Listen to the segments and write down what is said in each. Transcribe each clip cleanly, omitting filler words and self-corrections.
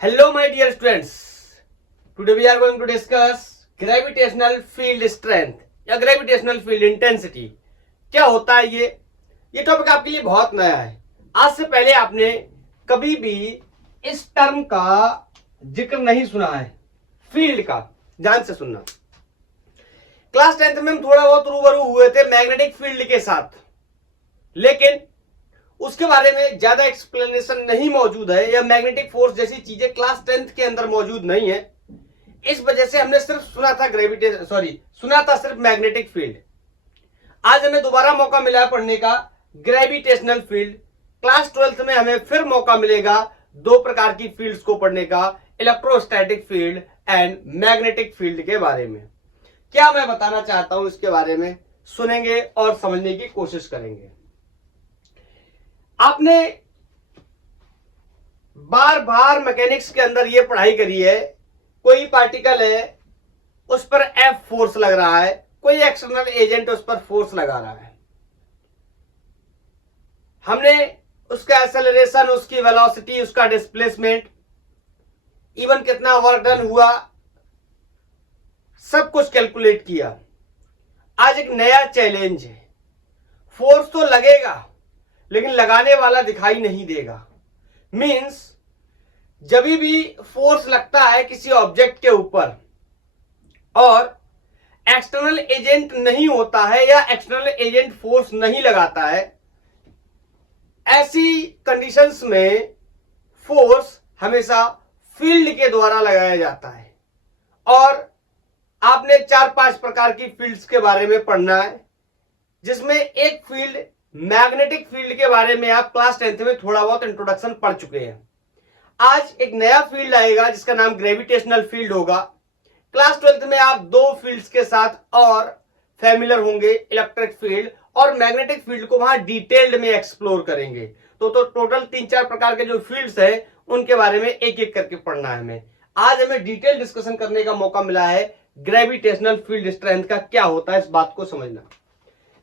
Hello my dear students, today we are going to discuss gravitational field strength या gravitational field intensity। क्या होता है ये topic आपके लिए बहुत नया है। आज से पहले आपने कभी भी इस टर्म का जिक्र नहीं सुना है, फील्ड का। ध्यान से सुनना। क्लास 10th में हम थोड़ा बहुत रूबरू हुए थे मैग्नेटिक फील्ड के साथ, लेकिन उसके बारे में ज्यादा एक्सप्लेनेशन नहीं मौजूद है या मैग्नेटिक फोर्स जैसी चीजें क्लास 10th के अंदर मौजूद नहीं है। इस वजह से हमने सिर्फ सुना था सिर्फ मैग्नेटिक फील्ड। आज हमें दोबारा मौका मिला है पढ़ने का ग्रेविटेशनल फील्ड। क्लास 12th में हमें फिर मौका मिलेगा दो प्रकार की फील्ड्स को पढ़ने का, electrostatic field and magnetic field के बारे में। क्या मैं बताना चाहता हूं इसके बारे में सुनेंगे और समझने की कोशिश करेंगे। आपने बार बार मैकेनिक्स के अंदर यह पढ़ाई करी है, कोई पार्टिकल है उस पर एफ फोर्स लग रहा है, कोई एक्सटर्नल एजेंट उस पर फोर्स लगा रहा है। हमने उसका एक्सेलरेशन, उसकी वेलोसिटी, उसका डिस्प्लेसमेंट, इवन कितना वर्क डन हुआ, सब कुछ कैलकुलेट किया। आज एक नया चैलेंज है। फोर्स तो लगेगा लेकिन लगाने वाला दिखाई नहीं देगा। मींस जब भी फोर्स लगता है किसी ऑब्जेक्ट के ऊपर और एक्सटर्नल एजेंट नहीं होता है या एक्सटर्नल एजेंट फोर्स नहीं लगाता है, ऐसी कंडीशंस में फोर्स हमेशा फील्ड के द्वारा लगाया जाता है। और आपने 4-5 प्रकार की फील्ड्स के बारे में पढ़ना है, जिसमें एक फील्ड मैग्नेटिक फील्ड के बारे में आप क्लास 10th में थोड़ा बहुत इंट्रोडक्शन पढ़ चुके हैं। आज एक नया फील्ड आएगा जिसका नाम ग्रेविटेशनल फील्ड होगा। क्लास 12th में आप दो फील्ड्स के साथ और फैमिलियर होंगे, इलेक्ट्रिक फील्ड और मैग्नेटिक फील्ड को वहां डिटेल्ड में एक्सप्लोर करेंगे। तो टोटल 3-4 प्रकार के जो फील्ड्स हैं उनके बारे में एक एक करके पढ़ना है हमें। आज हमें डिटेल डिस्कशन करने का मौका मिला है ग्रेविटेशनल फील्ड स्ट्रेंथ का क्या होता है, इस बात को समझना।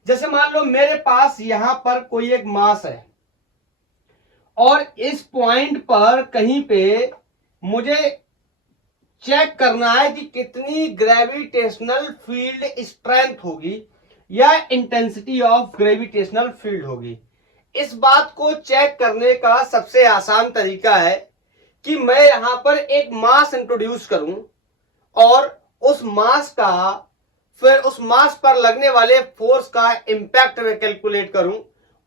जैसे मान लो मेरे पास यहां पर कोई एक मास है और इस पॉइंट पर कहीं पे मुझे चेक करना है कि कितनी ग्रेविटेशनल फील्ड स्ट्रेंथ होगी या इंटेंसिटी ऑफ ग्रेविटेशनल फील्ड होगी। इस बात को चेक करने का सबसे आसान तरीका है कि मैं यहां पर एक मास इंट्रोड्यूस करूं और उस मास का, फिर उस मास पर लगने वाले फोर्स का इंपैक्ट में कैलकुलेट करूं,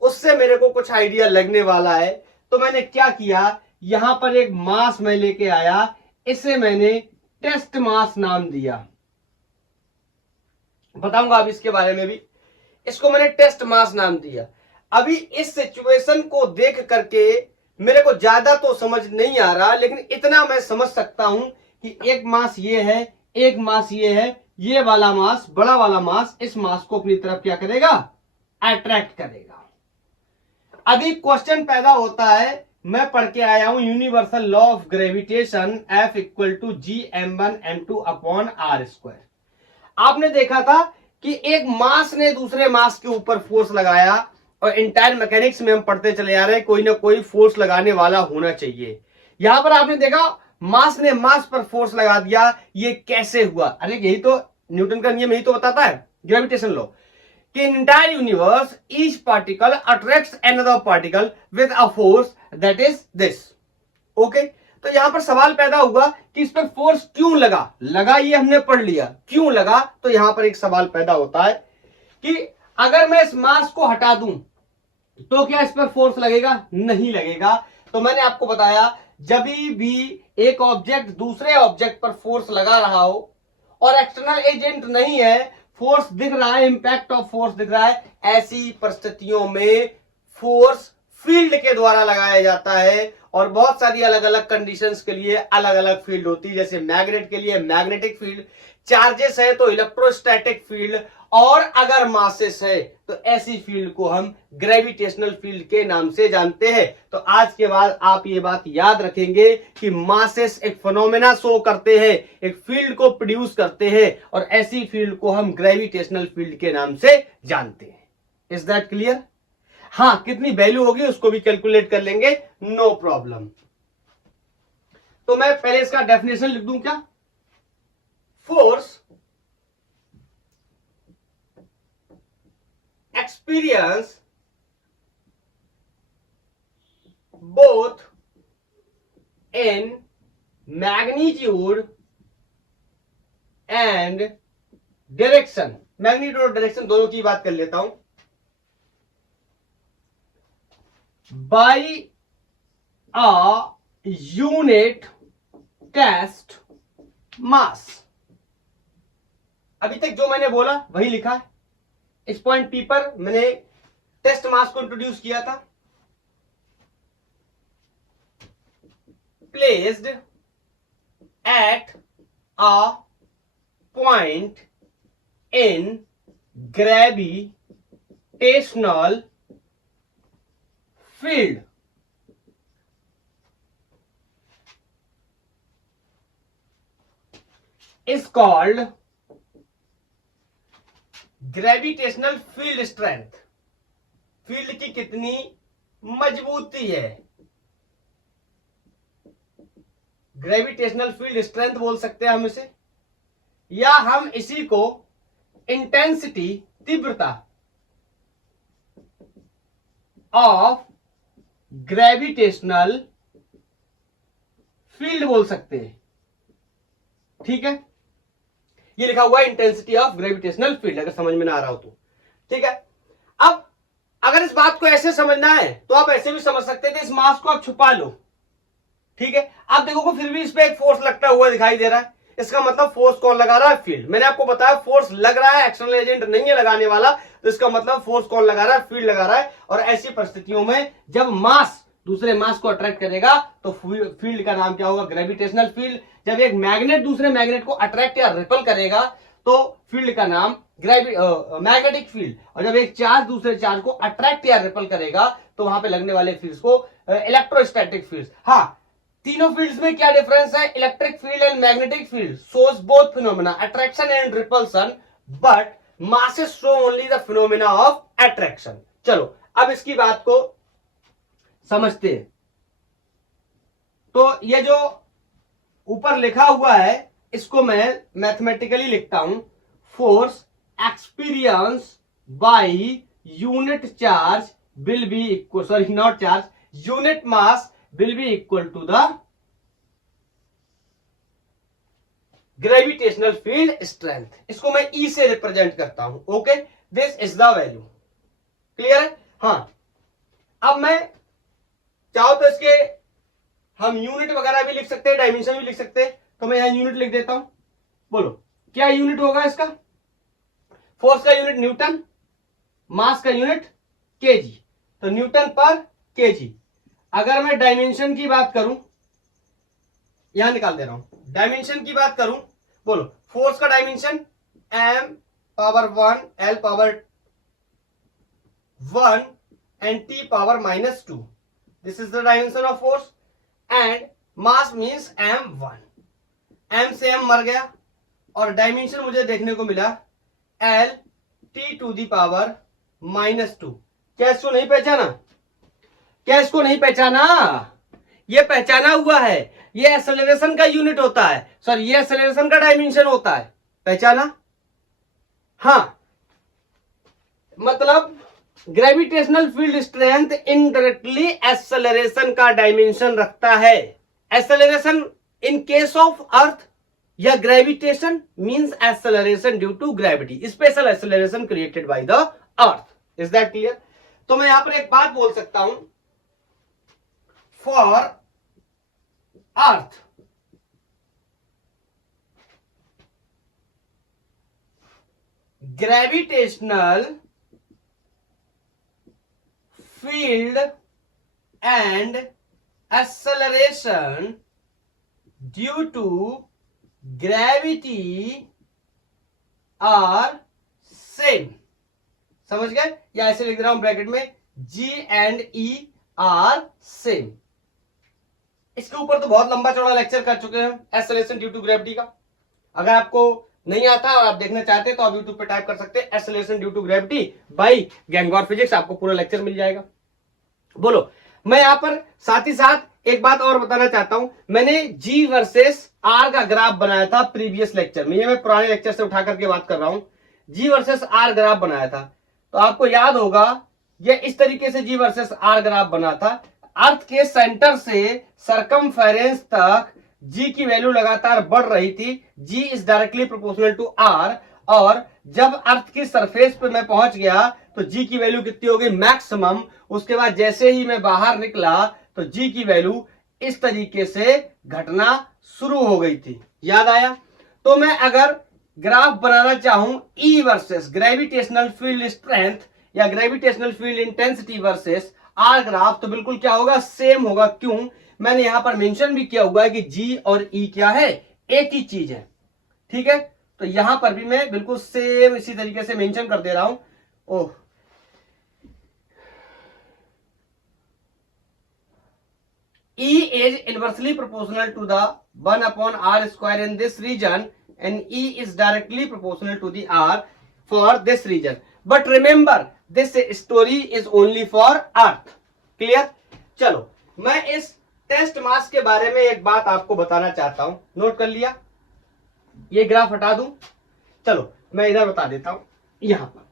उससे मेरे को कुछ आइडिया लगने वाला है। तो मैंने क्या किया, यहां पर एक मास मैं लेके आया, इसे मैंने टेस्ट मास नाम दिया। बताऊंगा अब इसके बारे में भी। इसको मैंने टेस्ट मास नाम दिया। अभी इस सिचुएशन को देख करके मेरे को ज्यादा तो समझ नहीं आ रहा, लेकिन इतना मैं समझ सकता हूं कि एक मास ये है, एक मास ये है, ये वाला मास, बड़ा वाला मास इस मास को अपनी तरफ क्या करेगा, अट्रैक्ट करेगा। अभी क्वेश्चन पैदा होता है, मैं पढ़ के आया हूं universal law of gravitation F = G m1m2/r²। आपने देखा था कि एक मास ने दूसरे मास के ऊपर फोर्स लगाया और इंटायर मैकेनिक्स में हम पढ़ते चले जा रहे हैं कोई ना कोई फोर्स लगाने वाला होना चाहिए। यहां पर आपने देखा मास ने मास पर फोर्स लगा दिया। ये कैसे हुआ? अरे यही तो न्यूटन का नियम, यही तो बताता है ग्रेविटेशन लॉ कि in entire universe each particle attracts another particle with a force that is this. Okay, तो यहां पर सवाल पैदा हुआ कि इस पर फोर्स क्यों लगा ये हमने पढ़ लिया, क्यों लगा। तो यहां पर एक सवाल पैदा होता है कि अगर मैं इस मास को हटा दूं तो क्या इस पर फोर्स लगेगा? नहीं लगेगा। तो मैंने आपको बताया जब भी एक ऑब्जेक्ट दूसरे ऑब्जेक्ट पर फोर्स लगा रहा हो और एक्सटर्नल एजेंट नहीं है, फोर्स दिख रहा है, इंपैक्ट ऑफ फोर्स दिख रहा है, ऐसी परिस्थितियों में फोर्स फील्ड के द्वारा लगाया जाता है। और बहुत सारी अलग अलग कंडीशंस के लिए अलग अलग फील्ड होती है। जैसे मैग्नेट के लिए मैग्नेटिक फील्ड, चार्जेस है तो इलेक्ट्रोस्टैटिक फील्ड, और अगर मासेस है तो ऐसी फील्ड को हम ग्रेविटेशनल फील्ड के नाम से जानते हैं। तो आज के बाद आप ये बात याद रखेंगे कि मासेस एक फिनोमेना शो करते हैं, एक फील्ड को प्रोड्यूस करते हैं, और ऐसी फील्ड को हम ग्रेविटेशनल फील्ड के नाम से जानते हैं। Is that clear? हाँ, कितनी वैल्यू होगी उसको भी कैलकुलेट कर लेंगे, नो प्रॉब्लम। तो मैं पहले इसका डेफिनेशन लिख दूं क्या? Force experience both in magnitude and direction. Magnitude और डायरेक्शन दोनों की बात कर लेता हूं. by a unit test mass. अभी तक जो मैंने बोला वही लिखा है. इस पॉइंट पी पर मैंने टेस्ट मास को इंट्रोड्यूस किया था. placed at a point in gravitational field is called gravitational field strength. Field की कितनी मजबूती है, ग्रेविटेशनल फील्ड स्ट्रेंथ बोल सकते हैं हम इसे, या हम इसी को इंटेंसिटी, तीव्रता ऑफ ग्रेविटेशनल फील्ड बोल सकते हैं. ठीक है, ये लिखा हुआ है इंटेंसिटी ऑफ ग्रेविटेशनल फील्ड, अगर समझ में ना आ रहा हो तो. ठीक है, अब अगर इस बात को ऐसे समझना है तो आप ऐसे भी समझ सकते थे, इस मास को आप छुपा लो. ठीक है, आप देखोगे फिर भी इस पे एक फोर्स लगता हुआ दिखाई दे रहा है. इसका मतलब फोर्स कौन लगा रहा है? फील्ड. मैंने आपको बताया फोर्स लग रहा है, एक्सटर्नल एजेंट नहीं है लगाने वाला, तो इसका मतलब फोर्स कौन लगा रहा है? फील्ड लगा रहा है. और ऐसी परिस्थितियों में जब मास दूसरे मास को अट्रैक्ट करेगा तो फील्ड का नाम क्या होगा? Gravitational field. जब एक मैग्नेट दूसरे मैग्नेट को अट्रैक्ट या रिपल करेगा तो फील्ड का नाम मैग्नेटिक फील्ड. और जब एक चार्ज दूसरे चार्ज को अट्रैक्ट या रिपल करेगा तो वहां पे लगने वाले फील्ड्स को इलेक्ट्रोस्टैटिक फील्ड्स. हाँ, तीनों फील्ड्स में क्या डिफरेंस है? Electric field and magnetic field shows both phenomena, attraction and repulsion, but masses show only the phenomena of attraction. चलो अब इसकी बात को समझते हैं. तो ये जो ऊपर लिखा हुआ है इसको मैं मैथमेटिकली लिखता हूं. Force experience by unit charge will be equal, sorry not charge, unit mass will be equal to the gravitational field strength. इसको मैं E से रिप्रेजेंट करता हूं. Okay, this is the value. Clear है? हाँ, अब मैं चाहो तो इसके हम यूनिट वगैरह भी लिख सकते हैं, डायमेंशन भी लिख सकते हैं. तो मैं यहां यूनिट लिख देता हूं. बोलो क्या यूनिट होगा इसका? फोर्स का यूनिट न्यूटन, मास का यूनिट केजी. तो न्यूटन पर केजी. अगर मैं डायमेंशन की बात करूं, यहां निकाल दे रहा हूं, डायमेंशन की बात करूं, बोलो फोर्स का dimension m power 1 l power 1 and t power -2. This is the dimension of force. And mass means m1. m से m मर गया और डायमेंशन मुझे देखने को मिला l t to the power -2. क्या इसको नहीं पहचाना? क्या इसको नहीं पहचाना? ये पहचाना हुआ है. ये एक्सेलरेशन का यूनिट होता है, सॉरी ये एक्सेलरेशन का डायमेंशन होता है. पहचाना? हाँ, मतलब gravitational field strength indirectly acceleration का डायमेंशन रखता है. Acceleration in case of earth या gravitation means acceleration due to gravity, special acceleration created by the earth. Is that clear? तो मैं यहां पर एक बात बोल सकता हूं. For Earth, gravitational field and acceleration due to gravity are same. समझ गए? या ऐसे लिख रहा हूं ब्रैकेट में G and E are same. इसके ऊपर तो बहुत लंबा चौड़ा लेक्चर कर चुके हैं एक्सेलरेशन ड्यू टू ग्रेविटी का. अगर आपको नहीं आता और आप देखना चाहते हैं तो आप YouTube पे टाइप कर सकते हैं acceleration due to gravity by Gangwar physics, आपको पूरा लेक्चर मिल जाएगा. बोलो, मैं यहां पर साथ ही साथ एक बात और बताना चाहता हूं, मैंने जी वर्सेस आर का ग्राफ बनाया था प्रीवियस लेक्चर में, ये मैं पुराने लेक्चर से उठा करके बात कर रहा हूं। जी वर्सेस आर ग्राफ बनाया था, तो आपको याद होगा ये इस तरीके से जी वर्सेस आर ग्राफ बना था। अर्थ के सेंटर से सरकमफेरेंस तक जी की वैल्यू लगातार बढ़ रही थी, G is directly proportional to R, और जब अर्थ की सरफेस पे मैं पहुंच गया तो जी की वैल्यू कितनी हो गई, मैक्सिमम। उसके बाद जैसे ही मैं बाहर निकला तो जी की वैल्यू इस तरीके से घटना शुरू हो गई थी। याद आया? तो मैं अगर ग्राफ बनाना चाहूं E versus gravitational field strength या gravitational field intensity versus R graph, तो बिल्कुल क्या होगा, सेम होगा। क्यों? मैंने यहां पर मेंशन भी किया हुआ है कि जी और ई क्या है, एक ही चीज है। ठीक है, तो यहां पर भी मैं बिल्कुल सेम इसी तरीके से मेंशन कर दे रहा हूं। ओह, E is inversely proportional to the 1 upon r square in this region, and E is directly proportional to the r for this region. But remember, this story is only for earth. Clear? चलो, मैं इस test मास के बारे में एक बात आपको बताना चाहता हूं। नोट कर लिया? ये ग्राफ हटा दूं? चलो मैं इधर बता देता हूं। यहां पर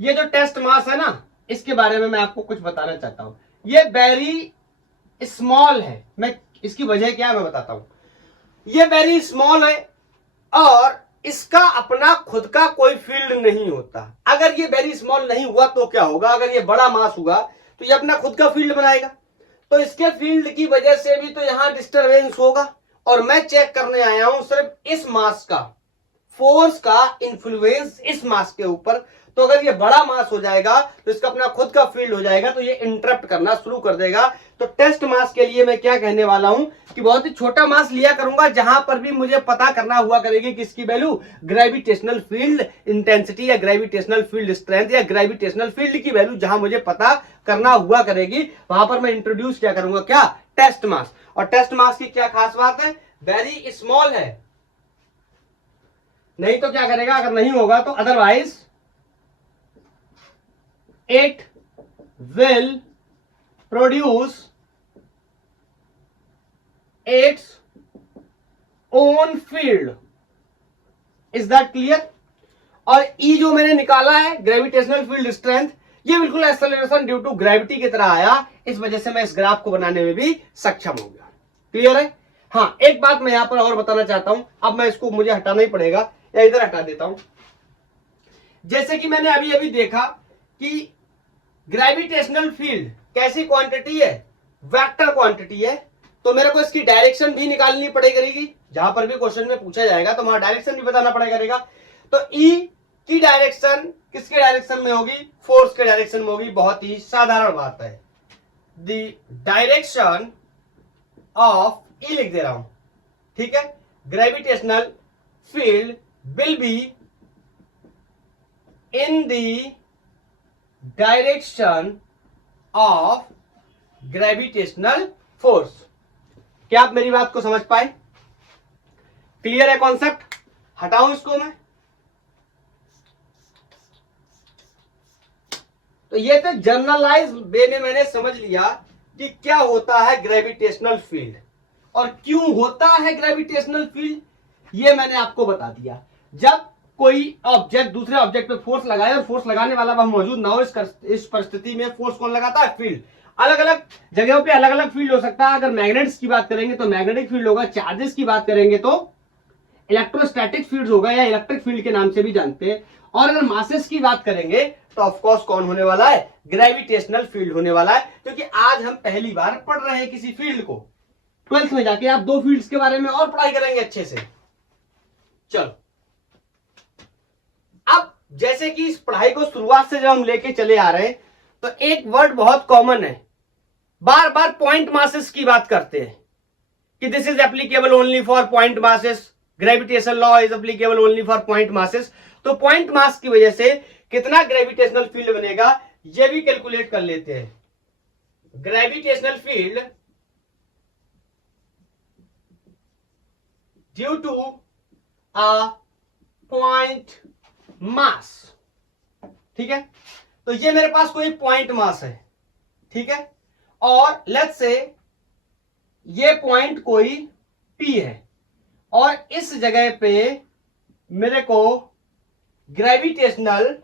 ये जो टेस्ट मास है ना, इसके बारे में मैं आपको कुछ बताना चाहता हूं। ये वेरी स्मॉल है। मैं इसकी वजह क्या है मैं बताता हूं। ये वेरी स्मॉल है और इसका अपना खुद का कोई फील्ड नहीं होता। अगर ये वेरी स्मॉल नहीं हुआ तो क्या होगा, अगर ये बड़ा मास हुआ तो ये अपना खुद का फील्ड बनाएगा, तो इसके फील्ड की वजह से भी तो यहां डिस्टरबेंस होगा। और मैं चेक करने आया हूं सिर्फ इस मास का, फोर्स का इन्फ्लुएंस इस मास के ऊपर। तो अगर ये बड़ा मास हो जाएगा तो इसका अपना खुद का फील्ड हो जाएगा, तो ये इंटरप्ट करना शुरू कर देगा। तो टेस्ट मास के लिए मैं क्या कहने वाला हूं कि बहुत ही छोटा मास लिया करूंगा, जहां पर भी मुझे पता करना हुआ करेगी कि इसकी वैल्यू ग्रेविटेशनल फील्ड इंटेंसिटी या ग्रेविटेशनल फील्ड स्ट्रेंथ या ग्रेविटेशनल फील्ड की वैल्यू जहां मुझे पता करना हुआ करेगी, वहां पर मैं इंट्रोड्यूस क्या करूंगा, क्या, टेस्ट मास। और टेस्ट मास की क्या खास बात है, वेरी स्मॉल है। नहीं तो क्या करेगा, अगर नहीं होगा तो otherwise it will produce its own field. Is that clear? और E जो मैंने निकाला है ग्रेविटेशनल फील्ड स्ट्रेंथ, ये बिल्कुल एक्सेलरेशन ड्यू टू ग्रेविटी की तरह आया। इस वजह से मैं इस ग्राफ को बनाने में भी सक्षम हो गया। क्लियर है? हाँ, एक बात मैं यहां पर और बताना चाहता हूं। अब मैं इसको, मुझे हटाना ही पड़ेगा या इधर हटा देता हूं। जैसे कि मैंने अभी अभी देखा कि ग्रेविटेशनल फील्ड कैसी क्वांटिटी है, वेक्टर क्वांटिटी है, तो मेरे को इसकी डायरेक्शन भी निकालनी पड़ेगी। जहां पर भी क्वेश्चन में पूछा जाएगा तो वहां डायरेक्शन भी बताना पड़ेगा। तो ई की डायरेक्शन किसके डायरेक्शन में होगी, फोर्स के डायरेक्शन में होगी। बहुत ही साधारण बात है, द डायरेक्शन ऑफ ई लिख दे रहा हूं। ठीक है, gravitational field will be in the direction of gravitational force. क्या आप मेरी बात को समझ पाए? क्लियर है कॉन्सेप्ट? हटाऊं इसको मैं? तो ये तो जनरलाइज वे में मैंने समझ लिया कि क्या होता है ग्रेविटेशनल फील्ड और क्यों होता है ग्रेविटेशनल फील्ड, ये मैंने आपको बता दिया। जब कोई ऑब्जेक्ट दूसरे ऑब्जेक्ट पे फोर्स लगाए और फोर्स लगाने वाला वह मौजूद ना हो, इस परिस्थिति में फोर्स कौन लगाता है, फील्ड। अलग अलग जगहों पे अलग अलग फील्ड हो सकता है। अगर मैग्नेट्स की बात करेंगे तो मैग्नेटिक फील्ड होगा, चार्जेस की बात करेंगे तो इलेक्ट्रोस्टैटिक फील्ड होगा या इलेक्ट्रिक फील्ड के नाम से भी जानते हैं। और अगर मासेस की बात करेंगे तो ऑफकोर्स कौन होने वाला है, ग्रेविटेशनल फील्ड होने वाला है। क्योंकि आज हम पहली बार पढ़ रहे हैं किसी फील्ड को। 12th में जाके आप दो फील्ड्स के बारे में और पढ़ाई करेंगे अच्छे से। चलो, अब जैसे कि इस पढ़ाई को शुरुआत से जब हम लेके चले आ रहे हैं तो एक वर्ड बहुत कॉमन है, बार बार पॉइंट मासेस की बात करते हैं कि this is applicable only for point masses, gravitation law is applicable only for point masses. तो पॉइंट मास की वजह से कितना ग्रेविटेशनल फील्ड बनेगा ये भी कैलकुलेट कर लेते हैं। Gravitational field due to a point mass. ठीक है, तो ये मेरे पास कोई पॉइंट मास है। ठीक है, और लेट्स से ये पॉइंट कोई P है और इस जगह पे मेरे को ग्रेविटेशनल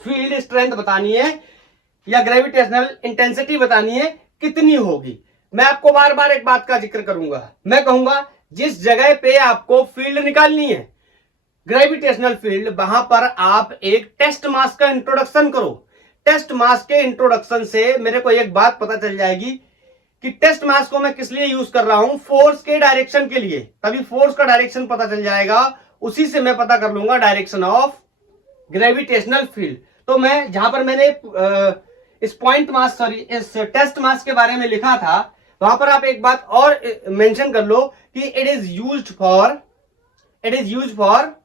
फील्ड स्ट्रेंथ बतानी है या ग्रेविटेशनल इंटेंसिटी बतानी है कितनी होगी। मैं आपको बार बार एक बात का जिक्र करूंगा, मैं कहूंगा जिस जगह पे आपको फील्ड निकालनी है ग्रेविटेशनल फील्ड, वहां पर आप एक टेस्ट मास का इंट्रोडक्शन करो। टेस्ट मास के इंट्रोडक्शन से मेरे को एक बात पता चल जाएगी कि टेस्ट मास को मैं किस लिए यूज कर रहा हूं, फोर्स के डायरेक्शन के लिए। तभी फोर्स का डायरेक्शन पता चल जाएगा, उसी से मैं पता कर लूंगा डायरेक्शन ऑफ ग्रेविटेशनल फील्ड। तो मैं जहां पर मैंने इस पॉइंट मास सॉरी इस टेस्ट मास के बारे में लिखा था, वहां पर आप एक बात और मेंशन कर लो कि it is used for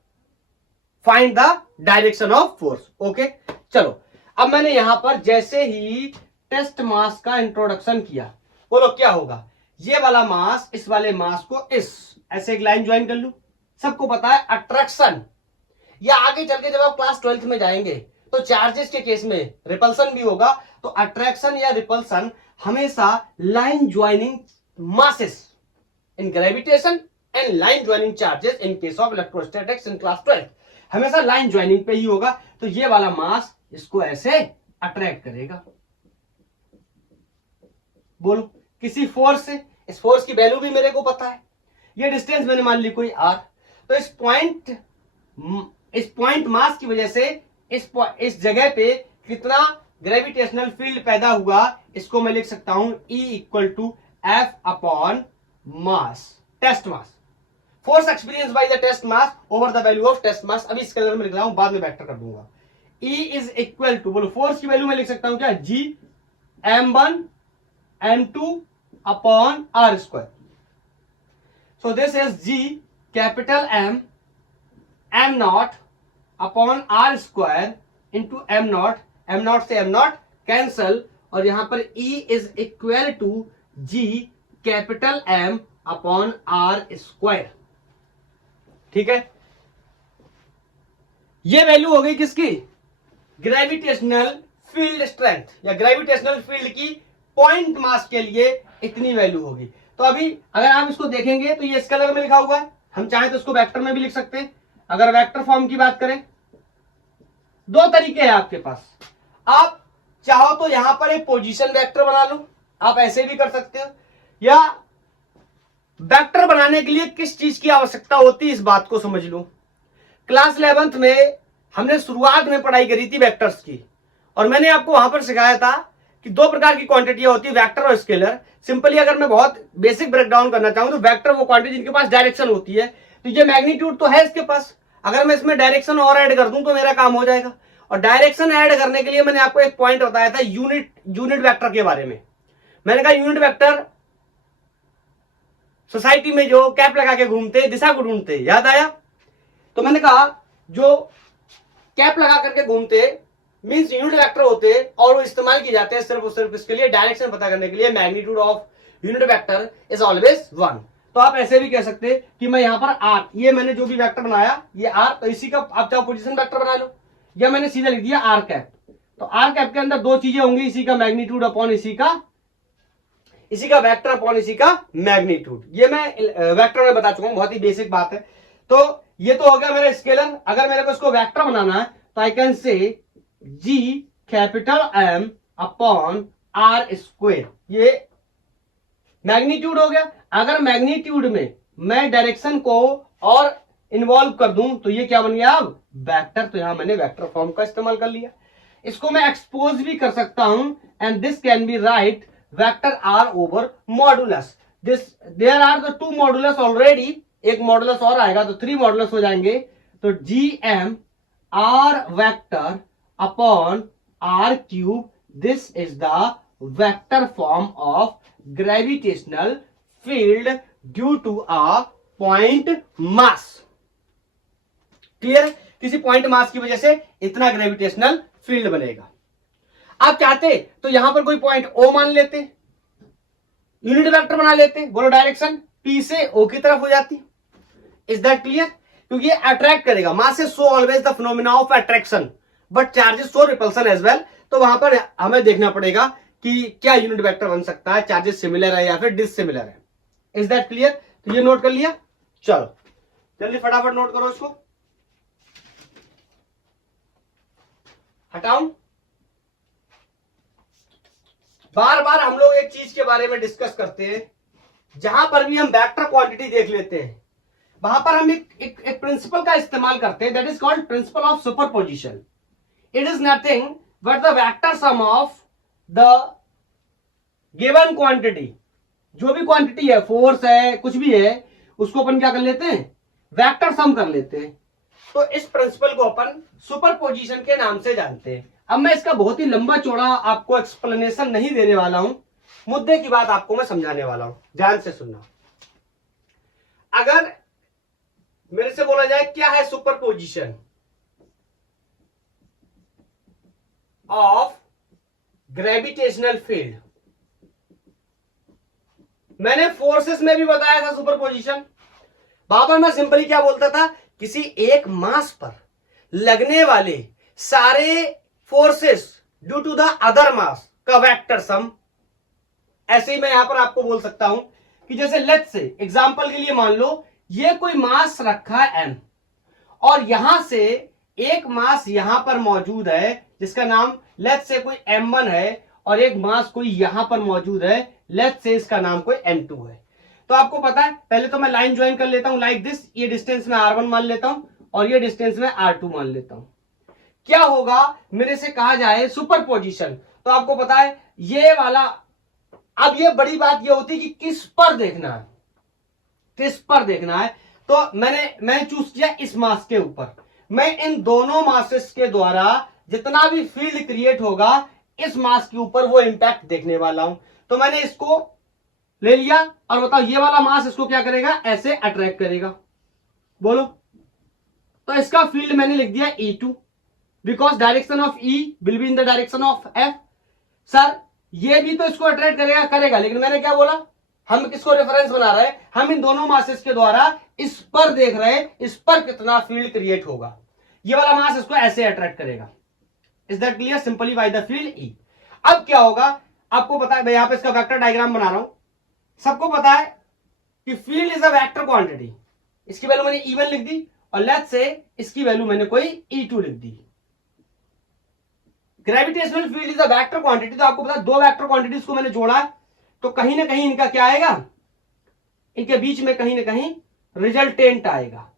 find the direction of force. Okay, चलो अब मैंने यहां पर जैसे ही टेस्ट मास का इंट्रोडक्शन किया, बोलो क्या होगा। ये वाला मास इस वाले मास को इस ऐसे एक लाइन ज्वाइन कर लू। सबको पता है अट्रैक्शन, या आगे चल के जब आप क्लास 12th में जाएंगे तो चार्जेस के केस में रिपल्सन भी होगा। तो अट्रैक्शन या रिपल्सन हमेशा line joining masses in gravitation and line joining charges in case of electrostatics in class 12 हमेशा लाइन ज्वाइनिंग पे ही होगा। तो ये वाला मास इसको ऐसे अट्रैक्ट करेगा। बोलो किसी फोर्स से, इस फोर्स की वैल्यू भी मेरे को पता है। ये डिस्टेंस मैंने मान ली कोई r, तो इस पॉइंट मास की वजह से इस जगह पे कितना ग्रेविटेशनल फील्ड पैदा हुआ, इसको मैं लिख सकता हूं E equal to F upon mass, test mass, force experience by the test mass over the value of test mass. अभी इसके अंदर में लिख रहा हूं, बाद में वेक्टर कर दूंगा। E इज इक्वल टू, बोलो फोर्स की वैल्यू मैं लिख सकता हूं क्या, G m1 m2 upon r square. So this is G capital M m naught upon r square into m naught से m नॉट कैंसल, और यहां पर E is equal to G capital M upon r square. ठीक है, ये value हो गई किसकी, ग्रेविटेशनल फील्ड स्ट्रेंथ या ग्रेविटेशनल फील्ड की पॉइंट मास के लिए इतनी वैल्यू होगी। तो अभी अगर आप इसको देखेंगे तो ये इस कलर में लिखा हुआ है, हम चाहें तो इसको वेक्टर में भी लिख सकते हैं। अगर वेक्टर फॉर्म की बात करें, दो तरीके हैं आपके पास। आप चाहो तो यहां पर एक पोजीशन वेक्टर बना लो, आप ऐसे भी कर सकते हो, या वेक्टर बनाने के लिए किस चीज की आवश्यकता होती है इस बात को समझ लो। क्लास 11th में हमने शुरुआत में पढ़ाई करी थी वेक्टर्स की, और मैंने आपको वहां पर सिखाया था कि दो प्रकार की क्वांटिटियां होती है, वेक्टर और स्केलर। सिंपली अगर मैं बहुत बेसिक ब्रेकडाउन करना चाहूं तो वेक्टर वो क्वांटिटी जिनके पास डायरेक्शन होती है। तो ये मैग्नीट्यूड तो है इसके पास, अगर मैं इसमें डायरेक्शन और ऐड कर दूं तो मेरा काम हो जाएगा। और डायरेक्शन ऐड करने के लिए मैंने आपको एक पॉइंट बताया था यूनिट वेक्टर के बारे में। मैंने कहा यूनिट वेक्टर सोसाइटी में जो कैप लगा के घूमते दिशा को ढूंढते, याद आया। तो मैंने कहा जो कैप लगा करके घूमते मींस यूनिट वेक्टर होते और वो इस्तेमाल किए जाते हैं सिर्फ और सिर्फ इसके लिए, डायरेक्शन पता करने के लिए। Magnitude of unit vector is always 1। तो आप ऐसे भी कह सकते हैं कि मैं यहां पर r, ये मैंने जो भी वेक्टर बनाया ये r, तो इसी का आप चाहो पोजीशन वेक्टर बना लो, या मैंने सीधा लिख दिया r कैप। तो r कैप के अंदर दो चीजें होंगी, इसी का मैग्नीट्यूड अपॉन इसी का वेक्टर अपॉन इसी का मैग्नीट्यूड। ये मैं वेक्टर में बता चुका हूं, बहुत ही बेसिक बात है। तो ये तो हो गया मेरा स्केलर। अगर मेरे को इसको वेक्टर बनाना है तो आई कैन से G capital M upon r square, ये मैग्नीट्यूड हो गया। अगर मैग्नीट्यूड में मैं डायरेक्शन को और इन्वॉल्व कर दूं तो ये क्या बन गया अब वेक्टर। तो यहां मैंने वेक्टर फॉर्म का इस्तेमाल कर लिया। इसको मैं एक्सपोज भी कर सकता हूं, and this can be write vector r over modulus this. There are the two modulus already, एक मॉडुलस और आएगा तो 3 मॉडुलस हो जाएंगे। तो GM r vector upon r cube, this is the vector form of gravitational field due to a point mass. Clear? किसी point mass की वजह से इतना ग्रेविटेशनल फील्ड बनेगा। आप चाहते तो यहां पर कोई पॉइंट O मान लेते, यूनिट वेक्टर बना लेते, बोलो डायरेक्शन P से O की तरफ हो जाती। Is that clear? क्योंकि ये अट्रैक्ट करेगा, mass is so always the phenomena of attraction but charges so repulsion as well. तो वहां पर हमें देखना पड़ेगा कि क्या यूनिट वेक्टर बन सकता है, चार्जेस सिमिलर है या फिर डिससिमिलर है। Is that clear? तो ये नोट कर लिया। चलो जल्दी फटाफट नोट करो इसको, हटाऊं। बार बार हम लोग एक चीज के बारे में डिस्कस करते हैं, जहां पर भी हम वेक्टर क्वांटिटी देख लेते हैं वहां पर हम एक प्रिंसिपल का इस्तेमाल करते हैं, that is called principle of superposition. It is nothing but the vector sum of the given quantity. जो भी क्वांटिटी है, फोर्स है, कुछ भी है, उसको अपन क्या कर लेते हैं, वेक्टर सम कर लेते हैं। तो इस प्रिंसिपल को अपन सुपरपोजिशन के नाम से जानते हैं। अब मैं इसका बहुत ही लंबा चौड़ा आपको एक्सप्लेनेशन नहीं देने वाला हूं, मुद्दे की बात आपको मैं समझाने वाला हूं, ध्यान से सुनना। अगर मेरे से बोला जाए क्या है सुपरपोजिशन ऑफ ग्रेविटेशनल फील्ड, मैंने फोर्सेस में भी बताया था सुपरपोजिशन। वहां पर मैं सिंपली क्या बोलता था, किसी एक मास पर लगने वाले सारे forces due to the other mass का वेक्टर सम। ऐसे ही मैं यहां पर आपको बोल सकता हूं कि जैसे लेट्स से एग्जांपल के लिए मान लो ये कोई मास रखा है m, और यहां से एक मास यहां पर मौजूद है जिसका नाम लेट्स से कोई m1 है, और एक मास कोई यहां पर मौजूद है, लेट्स से इसका नाम कोई m2 है। तो आपको पता है, पहले तो मैं लाइन ज्वाइन कर लेता हूं लाइक दिस, ये डिस्टेंस में r1 मान लेता हूं और ये डिस्टेंस में r2 मान लेता हूं। क्या होगा, मेरे से कहा जाए सुपरपोजिशन, तो आपको पता है ये वाला, अब ये बड़ी बात ये होती है कि किस पर देखना है, किस पर देखना है। तो मैंने चूज किया इस मास के ऊपर। मैं इन दोनों मासेस के द्वारा जितना भी फील्ड क्रिएट होगा इस मास के ऊपर वो इंपैक्ट देखने वाला हूं। तो मैंने इसको ले लिया और बताओ ये वाला मास इसको क्या करेगा, ऐसे अट्रैक्ट करेगा। बोलो, तो इसका फील्ड मैंने लिख दिया E2 because direction of E will be in the direction of F। Sir ये भी तो इसको अट्रैक्ट करेगा, लेकिन मैंने क्या बोला, हम किसको रेफरेंस बना रहे हैं, हम इन दोनों मासेस के द्वारा इस पर देख रहे हैं, इस पर कितना फील्ड क्रिएट होगा। ये वाला मास इसको ऐसे अट्रैक्ट करेगा। Is that clear? Simply by the field E। अब क्या होगा, आपको पता है, मैं यहां पे इसका वेक्टर डायग्राम बना रहा हूं। सबको पता है कि field is a vector quantity. इसकी वैल्यू मैंने E1 लिख दी और लेट्स से इसकी वैल्यू मैंने कोई E2 लिख दी। Gravitational field is a vector quantity, तो आपको पता है दो वेक्टर क्वांटिटीज को मैंने जोड़ा है, तो कहीं ना कहीं इनका क्या आएगा, इनके बीच में कहीं ना कहीं रिजल्टेंट आएगा।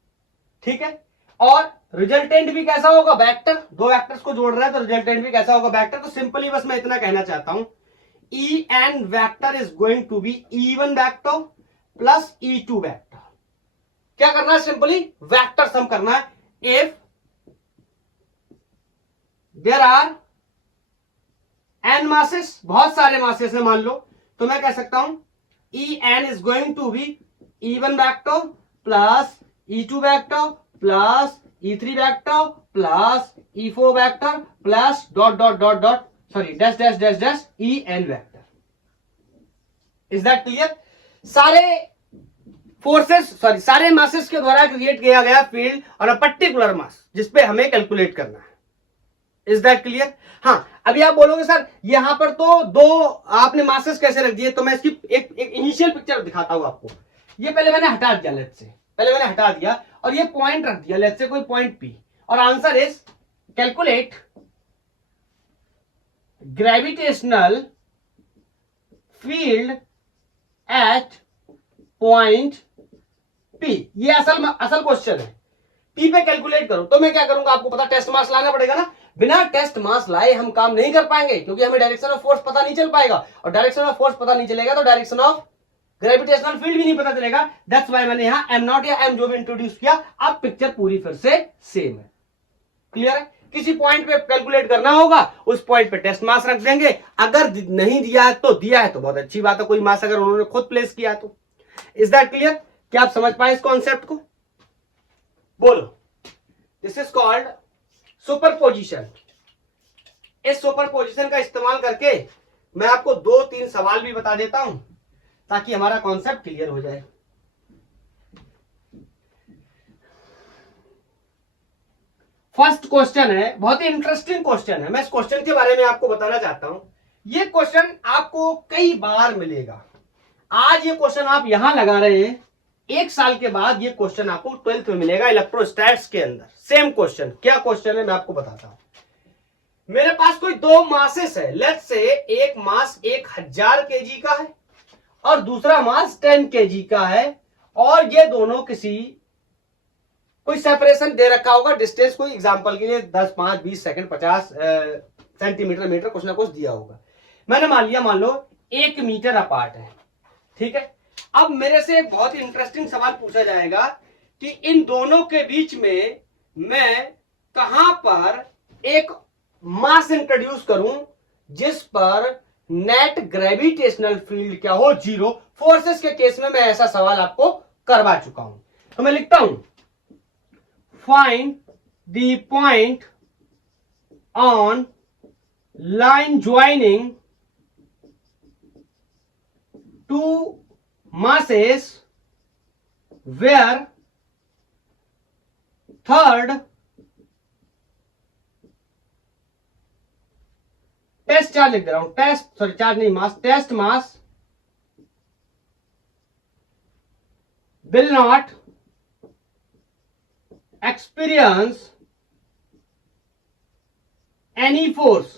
ठीक है, और रिजल्टेंट भी कैसा होगा, वेक्टर। दो वेक्टर्स को जोड़ रहा है तो रिजल्टेंट भी कैसा होगा, वेक्टर। तो सिंपली बस मैं इतना कहना चाहता हूं, E and vector is going to be E1 vector plus E2 vector। क्या करना है, सिंपली वेक्टर सम करना है। If there are n masses, बहुत सारे मासेस है मान लो, तो मैं कह सकता हूं En is going to be E1 vector plus E2 vector plus E3 vector plus E4 vector plus dot dot dot dot dash dash dash dash En vector। Is that clear? सारे forces सारे masses के द्वारा create किया गया field और a particular मास जिसपे हमें calculate करना है। Is that clear? हाँ, अभी आप बोलोगे सर यहां पर तो दो आपने मासेस कैसे रख दिए, तो मैं इसकी एक इनिशियल पिक्चर दिखाता हूं आपको। ये पहले मैंने हटा दिया, लेट्स से पहले मैंने हटा दिया और ये पॉइंट रख दिया, लेट्स से कोई पॉइंट P, और answer is calculate gravitational field eight point P। ये असल क्वेश्चन है, P पे कैलकुलेट करो। तो मैं क्या करूंगा, आपको पता टेस्ट मास लाना पड़ेगा ना, बिना टेस्ट मास लाए हम काम नहीं कर पाएंगे क्योंकि हमें डायरेक्शन ऑफ फोर्स पता नहीं चल पाएगा, और डायरेक्शन ऑफ फोर्स पता नहीं चलेगा तो डायरेक्शन ऑफ ग्रेविटेशनल फील्ड भी नहीं पता चलेगा। दैट्स व्हाई मैंने यहां m0 या m जो भी इंट्रोड्यूस किया। अब पिक्चर पूरी फिर से सेम है। क्लियर है? किसी पॉइंट पे कैलकुलेट करना होगा, उस पॉइंट पे टेस्ट मास रख देंगे, अगर नहीं दिया है तो दिया है तो बहुत अच्छी बात है, कोई मास अगर उन्होंने खुद प्लेस किया तो। Is that clear? क्या आप समझ पाए इस कॉन्सेप्ट को? बोलो। This is called superposition. इस सुपरपोजिशन का इस्तेमाल करके मैं आपको 2-3 सवाल भी बता देता हूं ताकि हमारा कॉन्सेप्ट क्लियर हो जाए। फर्स्ट क्वेश्चन है, बहुत ही इंटरेस्टिंग क्वेश्चन है। मैं इस क्वेश्चन के बारे में आपको बताना चाहता हूं ये क्वेश्चन आपको कई बार मिलेगा। आज ये क्वेश्चन आप यहां लगा रहे हैं, 1 साल के बाद ये क्वेश्चन आपको 12th में मिलेगा इलेक्ट्रोस्टैट्स के अंदर। सेम क्वेश्चन, क्या क्वेश्चन है मैं आपको बताता हूं। मेरे पास कोई दो मासेस है, लेट्स से एक मास 1000 केजी का है और दूसरा मास 10 केजी का है, और ये दोनों किसी कोई सेपरेशन दे रखा होगा, डिस्टेंस कोई एग्जांपल के लिए 10, 5, 20 सेकंड, 50 सेंटीमीटर, मीटर, कुछ ना कुछ दिया होगा। मैंने मान लिया, मान लो 1 मीटर अपार्ट है, ठीक है। अब मेरे से एक बहुत ही इंटरेस्टिंग सवाल पूछा जाएगा कि इन दोनों के बीच में मैं कहां पर एक मास इंट्रोड्यूस करूं जिस पर नेट ग्रेविटेशनल फील्ड क्या हो, 0। फोर्सेस के केस में मैं ऐसा सवाल आपको करवा चुका हूं। तो मैं लिखता हूं, find the point on line joining two masses where third test charge लिख दे रहा हूं, टेस्ट, सॉरी चार्ज नहीं, mass, test mass will not experience any force।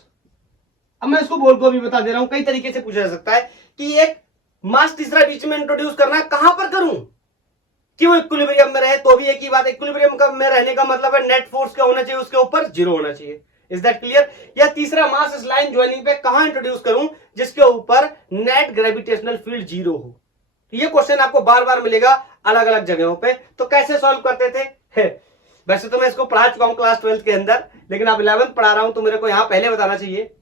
अब मैं इसको बोल को भी बता दे रहा हूं, कई तरीके से पूछा जा सकता है कि एक मास तीसरा बीच में इंट्रोड्यूस करना है, कहां पर करूं कि वो इक्विलिब्रियम में रहे, तो भी एक ही बात, इक्विलिब्रियम में रहने का मतलब है नेट फोर्स क्या होना चाहिए, उसके ऊपर 0 होना चाहिए। Is that clear? या तीसरा मास इस लाइन ज्वाइनिंग पे कहां इंट्रोड्यूस करूं जिसके ऊपर नेट ग्रेविटेशनल फील्ड 0 हो। ये क्वेश्चन आपको बार बार मिलेगा अलग अलग जगहों पे। तो कैसे सॉल्व करते थे? वैसे तो मैं इसको पढ़ा चुका हूं क्लास 12th के अंदर, लेकिन अब 11th पढ़ा रहा हूं तो मेरे को यहां पहले बताना चाहिए।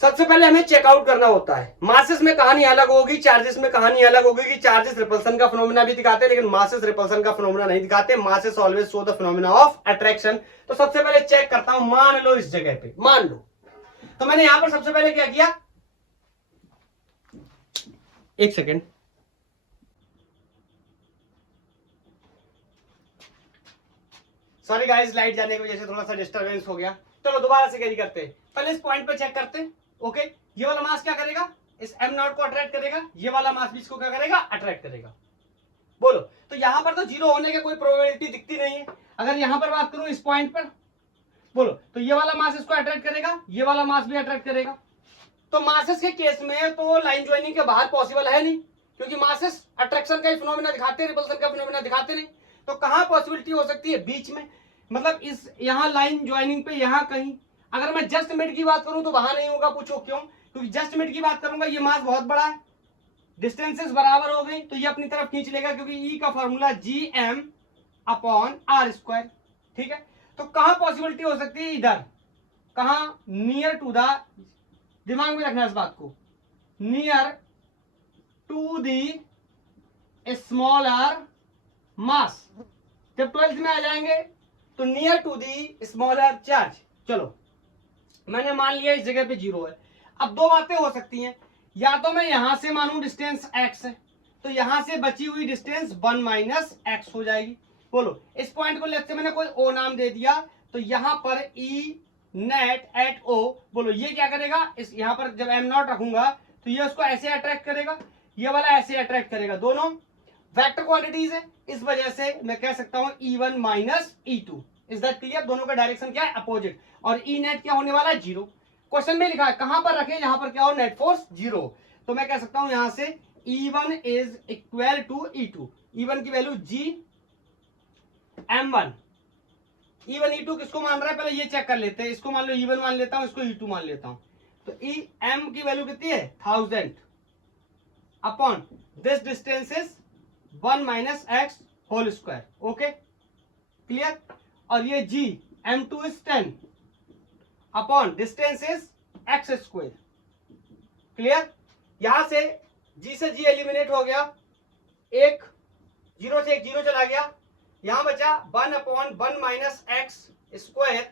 सबसे पहले हमें चेकआउट करना होता है, मासेस में कहानी अलग होगी, चार्जेस में कहानी अलग होगी कि चार्जेस रिपल्सन का फिनोमेना भी दिखाते हैं, लेकिन मासेस रिपल्सन का फिनोमेना नहीं दिखाते। Masses always show the phenomena of attraction. तो सबसे पहले चेक करता हूं, मान लो इस जगह पे, मान लो, तो मैंने यहां पर सबसे पहले क्या किया, एक सेकेंड, सॉरी गाइस, लाइट जाने की वजह से थोड़ा सा डिस्टर्बेंस हो गया। चलो दोबारा से कैरी करते हैं, पहले इस पॉइंट पे चेक करते हैं। ओके, ये वाला मास क्या करेगा, इस m0 को अट्रैक्ट करेगा, ये वाला मास भी इसको क्या करेगा, अट्रैक्ट करेगा। बोलो, तो यहां पर तो 0 होने की कोई प्रोबेबिलिटी दिखती नहीं है। अगर यहां पर बात करूं इस पॉइंट पर, बोलो, तो ये वाला मास इसको अट्रैक्ट करेगा, ये वाला मास भी अट्रैक्ट करेगा। तो मासेस के केस में तो लाइन ज्वाइनिंग के बाहर पॉसिबल है नहीं, क्योंकि मासेस अट्रैक्शन का ही फिनोमेना दिखाते हैं, रिपल्सन का फिनोमेना दिखाते नहीं। तो कहां पॉसिबिलिटी हो सकती है, बीच में, मतलब इस यहां लाइन ज्वाइनिंग पे यहां कहीं। अगर मैं जस्ट मिड की बात करूं तो वहां नहीं होगा, पूछो क्यों, क्योंकि जस्ट मिड की बात करूंगा ये मास बहुत बड़ा है, डिस्टेंसेस बराबर हो गई तो ये अपनी तरफ खींच लेगा, क्योंकि ई का फॉर्मूला Gm/r²। ठीक है, तो कहां पॉसिबिलिटी हो सकती है, इधर, कहां, नियर टू द, दिमाग में रखना इस बात को, near to the smaller mass. जब 12th में आ जाएंगे तो near to the smaller charge. चलो, मैंने मान लिया इस जगह पे 0 है। अब दो बातें हो सकती हैं, या तो मैं यहां से मानूं डिस्टेंस x है, तो यहां से बची हुई डिस्टेंस 1 - x हो जाएगी। बोलो, इस पॉइंट को लेते मैंने कोई o नाम दे दिया, तो यहां पर E नेट एट O, बोलो ये क्या करेगा, इस यहां पर जब m0 रखूंगा तो ये उसको ऐसे अट्रैक्ट करेगा, ये वाला ऐसे अट्रैक्ट करेगा, दोनों वेक्टर क्वांटिटीज है, इस वजह से मैं कह सकता हूं E1 - E2। Is that clear? दोनों का डायरेक्शन क्या है, अपोजिट, और E नेट क्या होने वाला है, 0। क्वेश्चन में लिखा है कहां पर रखें, यहां पर क्या हो, नेट फोर्स 0। तो मैं कह सकता हूं यहां से E1 is equal to E2। E1 की वैल्यू Gm1। E1 E2 किसको मान रहा है, पहले ये चेक कर लेते हैं। इसको मान लो E1 मान लेता हूं, इसको E2 मान लेता हूं। तो M की वैल्यू कितनी है, 1000 upon this distance is 1 - x whole square. Okay, clear? और ये G M2 is 10 upon distance is x²। Clear? यहां से G से G एलिमिनेट हो गया, एक 0 से एक 0 चला गया, यहां बचा 1/1 - x²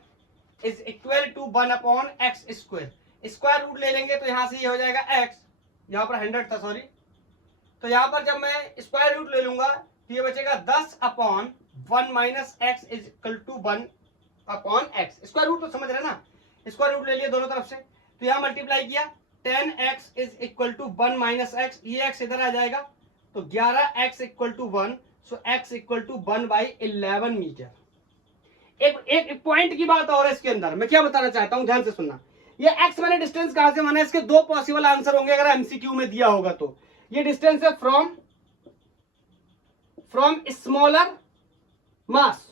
is equal to 1/x²। Square root ले लेंगे तो यहां से ये हो जाएगा x, यहां पर 100 था, सॉरी। तो यहां पर जब मैं स्क्वायर रूट ले लूंगा तो ये बचेगा 10/1 - x is equal to 1/x। Square root तो समझ रहे ना, स्क्वायर रूट ले लिया दोनों तरफ से, तो यहां मल्टीप्लाई किया 10x is equal to 1 minus X, ये x इधर आ जाएगा तो 11x equal to 1, so x equal to 1/11 metre. एक पॉइंट की बात और है इसके अंदर, मैं क्या बताना चाहता हूं, ध्यान से सुनना। ये x मैंने डिस्टेंस कहां से माना है, इसके दो पॉसिबल आंसर होंगे अगर एमसीक्यू में दिया होगा तो। ये डिस्टेंस है फ्रॉम स्मॉलर मास,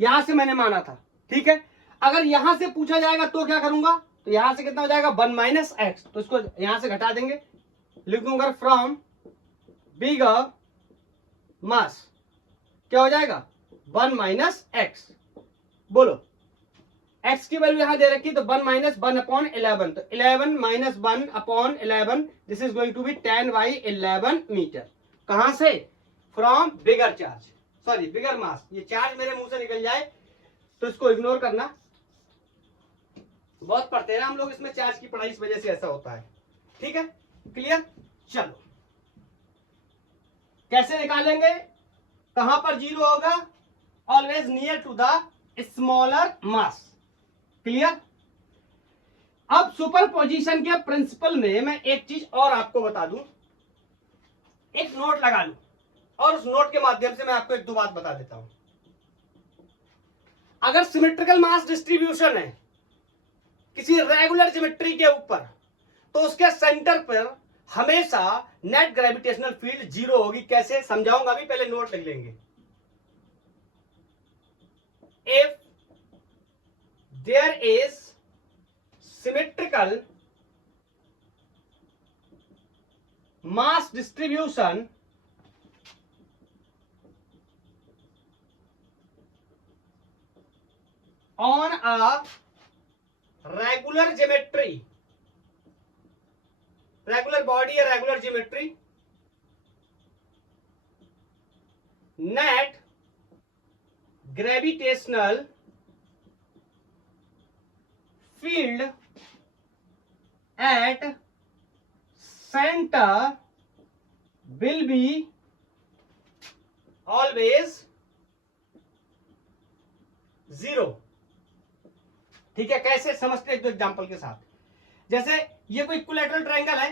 यहां से मैंने माना था, ठीक है। अगर यहां से पूछा जाएगा तो क्या करूंगा, तो यहां से कितना हो जाएगा 1 माइनस एक्स, तो इसको यहां से घटा देंगे, लिख दूंगा फ्रॉम बिगर मास, क्या हो जाएगा 1 माइनस एक्स। बोलो x की वैल्यू यहां दे रखी तो 1 माइनस 1/11, तो 11 minus 1/11, this is going to be 10/11 metre. कहां से, from bigger charge, sorry bigger mass. ये चार्ज मेरे मुंह से निकल जाए तो इसको इग्नोर करना, बहुत पढ़ते हैं हम लोग इसमें चार्ज की पढ़ाई, इस वजह से ऐसा होता है, ठीक है, क्लियर। चलो कैसे निकालेंगे, कहां पर जीरो होगा, always near to the smaller mass, clear. अब सुपरपोजिशन के प्रिंसिपल में मैं एक चीज और आपको बता दूं, एक नोट लगा लूं और उस नोट के माध्यम से मैं आपको एक दो बात बता देता हूं। अगर सिमेट्रिकल मास डिस्ट्रीब्यूशन है किसी रेगुलर ज्योमेट्री के ऊपर, तो उसके सेंटर पर हमेशा नेट ग्रेविटेशनल फील्ड जीरो होगी। कैसे समझाऊंगा अभी, पहले नोट लिख लेंगे। If there is symmetrical mass distribution on a regular geometry, regular body या regular geometry, net gravitational field at center will be always zero। ठीक है, कैसे समझते हैं एक दो एग्जांपल के साथ। जैसे ये कोई इक्विलैटरल ट्रायंगल है,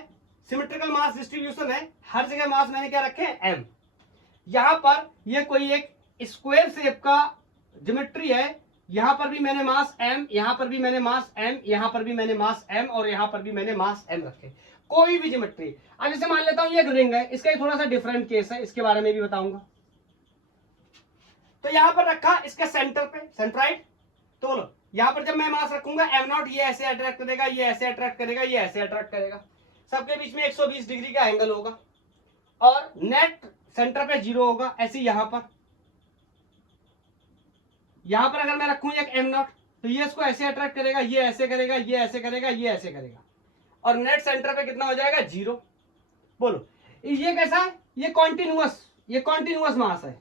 सिमेट्रिकल मास डिस्ट्रीब्यूशन है, हर जगह मास मैंने क्या रखे हैं m। यहां पर ये कोई एक स्क्वायर शेप का ज्योमेट्री है, यहां पर भी मैंने मास m, यहां पर भी मैंने मास m, यहां पर भी मैंने मास m और यहां पर भी मैंने मास m रखे, कोई भी ज्योमेट्री। अब जैसे मान लेता हूं ये एक रिंग है, इसका थोड़ा सा डिफरेंट केस है, इसके बारे में भी बताऊंगा। तो यहां पर रखा इसके सेंटर पे, सेंट्राइड, तो बोलो यहां पर जब मैं मास रखूंगा m0, ये ऐसे अट्रैक्ट करेगा, ये ऐसे अट्रैक्ट करेगा, ये ऐसे अट्रैक्ट करेगा, सबके बीच में 120 डिग्री का एंगल होगा और नेट सेंटर पे जीरो होगा। ऐसे यहां पर अगर मैं रखूं एक m0, तो ये इसको ऐसे अट्रैक्ट करेगा, ये ऐसे करेगा, ये ऐसे करेगा, ये ऐसे करेगा, और नेट सेंटर पे कितना हो जाएगा जीरो। बोलो ये कैसा है, ये कॉन्टिन्यूअस मास है,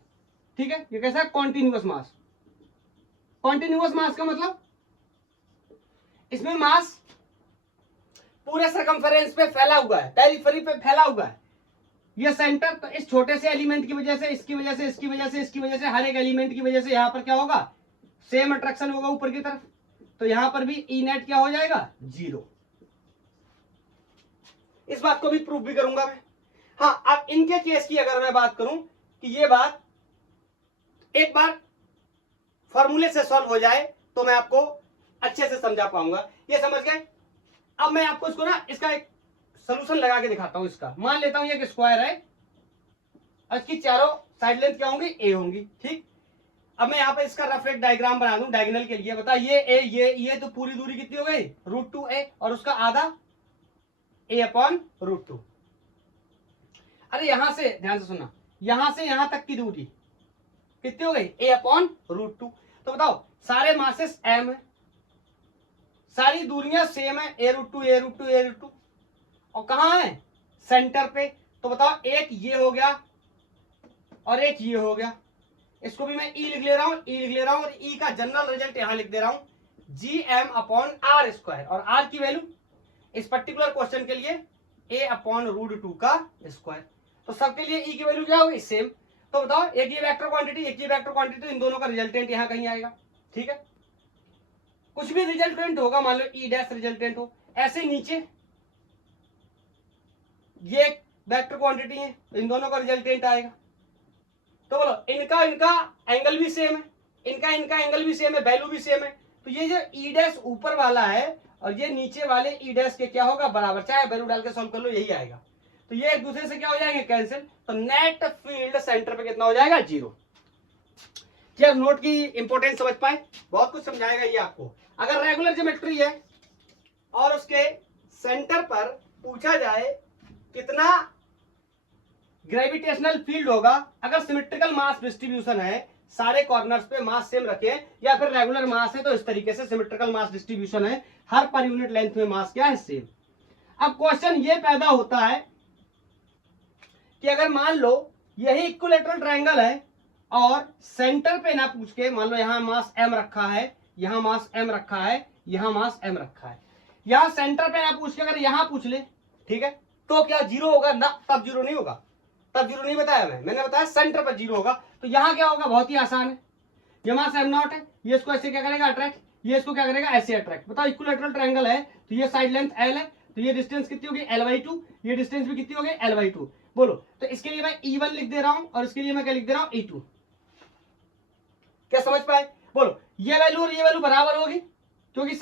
ठीक है। ये कैसा है, कॉन्टिन्यूअस मास। कॉन्टिन्यूअस मास का मतलब इसमें मास पूरे सरकमफेरेंस पे फैला हुआ है, पेरिफेरी पे फैला हुआ है। ये सेंटर, तो इस छोटे से एलिमेंट की वजह से, इसकी वजह से, इसकी वजह से, इसकी वजह से, हर एक एलिमेंट की वजह से यहां पर क्या होगा, सेम अट्रैक्शन होगा ऊपर की तरफ, तो यहां पर भी ई नेट क्या हो जाएगा, जीरो। इस बात को भी प्रूव भी करूंगा मैं। हाँ, अब इनके केस की अगर मैं बात करूं कि ये बात एक बार फॉर्मूले से सॉल्व हो जाए तो मैं आपको अच्छे से समझा पाऊंगा। ये समझ गए। अब मैं आपको इसको ना, इसका एक सॉल्यूशन लगा के दिखाता हूं। इसका मान लेता हूं ये एक स्क्वायर है और इसकी चारों साइड लेंथ क्या होंगी, ए होंगी, ठीक। अब मैं यहाँ पर इसका रफ एक डायग्राम बना दूं डायगोनल के लिए। बता ये ए, ये तो पूरी दूरी कितनी हो गई, √2a, और उसका आधा a/√2। अरे यहां से ध्यान से सुनना, यहां से यहां तक की दूरी कितनी हो गई, a/√2। तो बताओ सारे मासेस m है, सारी दूरियां सेम है, a√2 और कहां है, सेंटर पे। तो बताओ एक ये हो गया और एक ये हो गया, इसको भी मैं e लिख ले रहा हूं, और e का जनरल रिजल्ट यहां लिख दे रहा हूं, gm/r²। और r की वैल्यू इस पर्टिकुलर क्वेश्चन के लिए a/√2 का स्क्वायर। तो सबके लिए e की वैल्यू क्या होगी, सेम। तो बताओ एक ये वेक्टर क्वांटिटी, एक ये वेक्टर क्वांटिटी, इन दोनों का रिजल्टेंट यहां कहीं आएगा, ठीक है। कुछ भी रिजल्टेंट होगा, मान लो e डैश रिजल्टेंट हो, ऐसे नीचे ये एक वेक्टर क्वांटिटी है, इन दोनों का रिजल्टेंट आएगा। तो बोलो इनका इनका एंगल भी सेम है, इनका इनका एंगल भी सेम है, वैल्यू भी सेम है। तो ये जो ई डैश ऊपर वाला है और ये नीचे वाले ई डैश के क्या होगा, बराबर, चाहे वैल्यू डाल के सॉल्व कर लो यही आएगा। तो ये एक दूसरे से क्या हो जाएंगे, कैंसिल। तो नेट फील्ड सेंटर पे कितना हो जाएगा, 0। क्या नोट की इंपॉर्टेंस समझ पाए, बहुत कुछ समझाएगा ये आपको। अगर रेगुलर ज्योमेट्री है और उसके सेंटर पर पूछा जाए कितना ग्रेविटेशनल फील्ड होगा, अगर सिमेट्रिकल मास डिस्ट्रीब्यूशन है, सारे कॉर्नर्स पे मास सेम रखे, या फिर रेगुलर मास है तो इस तरीके से सिमेट्रिकल मास डिस्ट्रीब्यूशन है, हर पर यूनिट लेंथ में मास क्या है, सेम। अब क्वेश्चन ये पैदा होता है कि अगर मान लो यही इक्विलैटरल ट्रायंगल है और सेंटर पे ना पूछ के, मान लो यहां मास m रखा है, यहां मास m रखा है, यहां मास m रखा है, यहां सेंटर पे ना पूछ के अगर यहां पूछ ले, ठीक है, तो क्या 0 होगा ना, तब 0 नहीं होगा, तब 0 नहीं बताया मैंने बताया सेंटर पर 0 होगा। तो यहां क्या होगा, बहुत ही आसान है, ये मास m0 है, ये इसको ऐसे क्या करेगा, अट्रैक्ट, ये इसको क्या करेगा, ऐसे अट्रैक्ट। बताओ इक्विलैटरल ट्रायंगल है तो ये साइड लेंथ l है, तो ये डिस्टेंस कितनी होगी, l/2, ये डिस्टेंस भी कितनी होगी, l/2। बोलो, तो इसके लिए मैं E1 लिख दे रहा हूं और इसके लिए मैं क्या लिख दे रहा हूं, E2। क्या समझ पाए, बोलो ये वैल्यू और ये वैल्यू बराबर होगी क्योंकि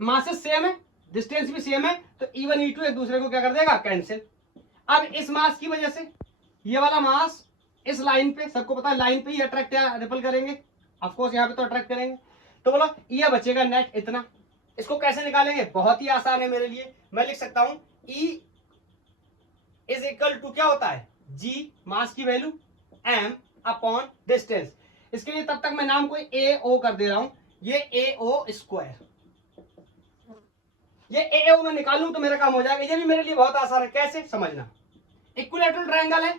मासेस सेम है, डिस्टेंस भी सेम है, तो E1 E2 एक दूसरे को क्या कर देगा, कैंसिल। अब इस मास की वजह से ये वाला मास इस लाइन पे, सबको पता है लाइन पे ही अट्रैक्ट या रिपल करेंगे, ऑफ कोर्स यहाँ पे तो अट्रैक्ट करेंगे। तो बोलो ये बचेगा नेट इतना। इसको कैसे निकालेंगे, बहुत ही आसान है मेरे लिए, मैं लिख सकता हूं E इज इक्वल टू क्या होता है, G मास की वैल्यू M अपॉन डिस्टेंस। इसके लिए तब तक मैं नाम कोई AO कर दे रहा हूं, ये AO स्क्वायर, ये AO मैं निकालूं तो मेरा काम हो जाएगा। ये भी मेरे लिए बहुत आसान है, कैसे समझना, इक्विलैटरल ट्रायंगल है,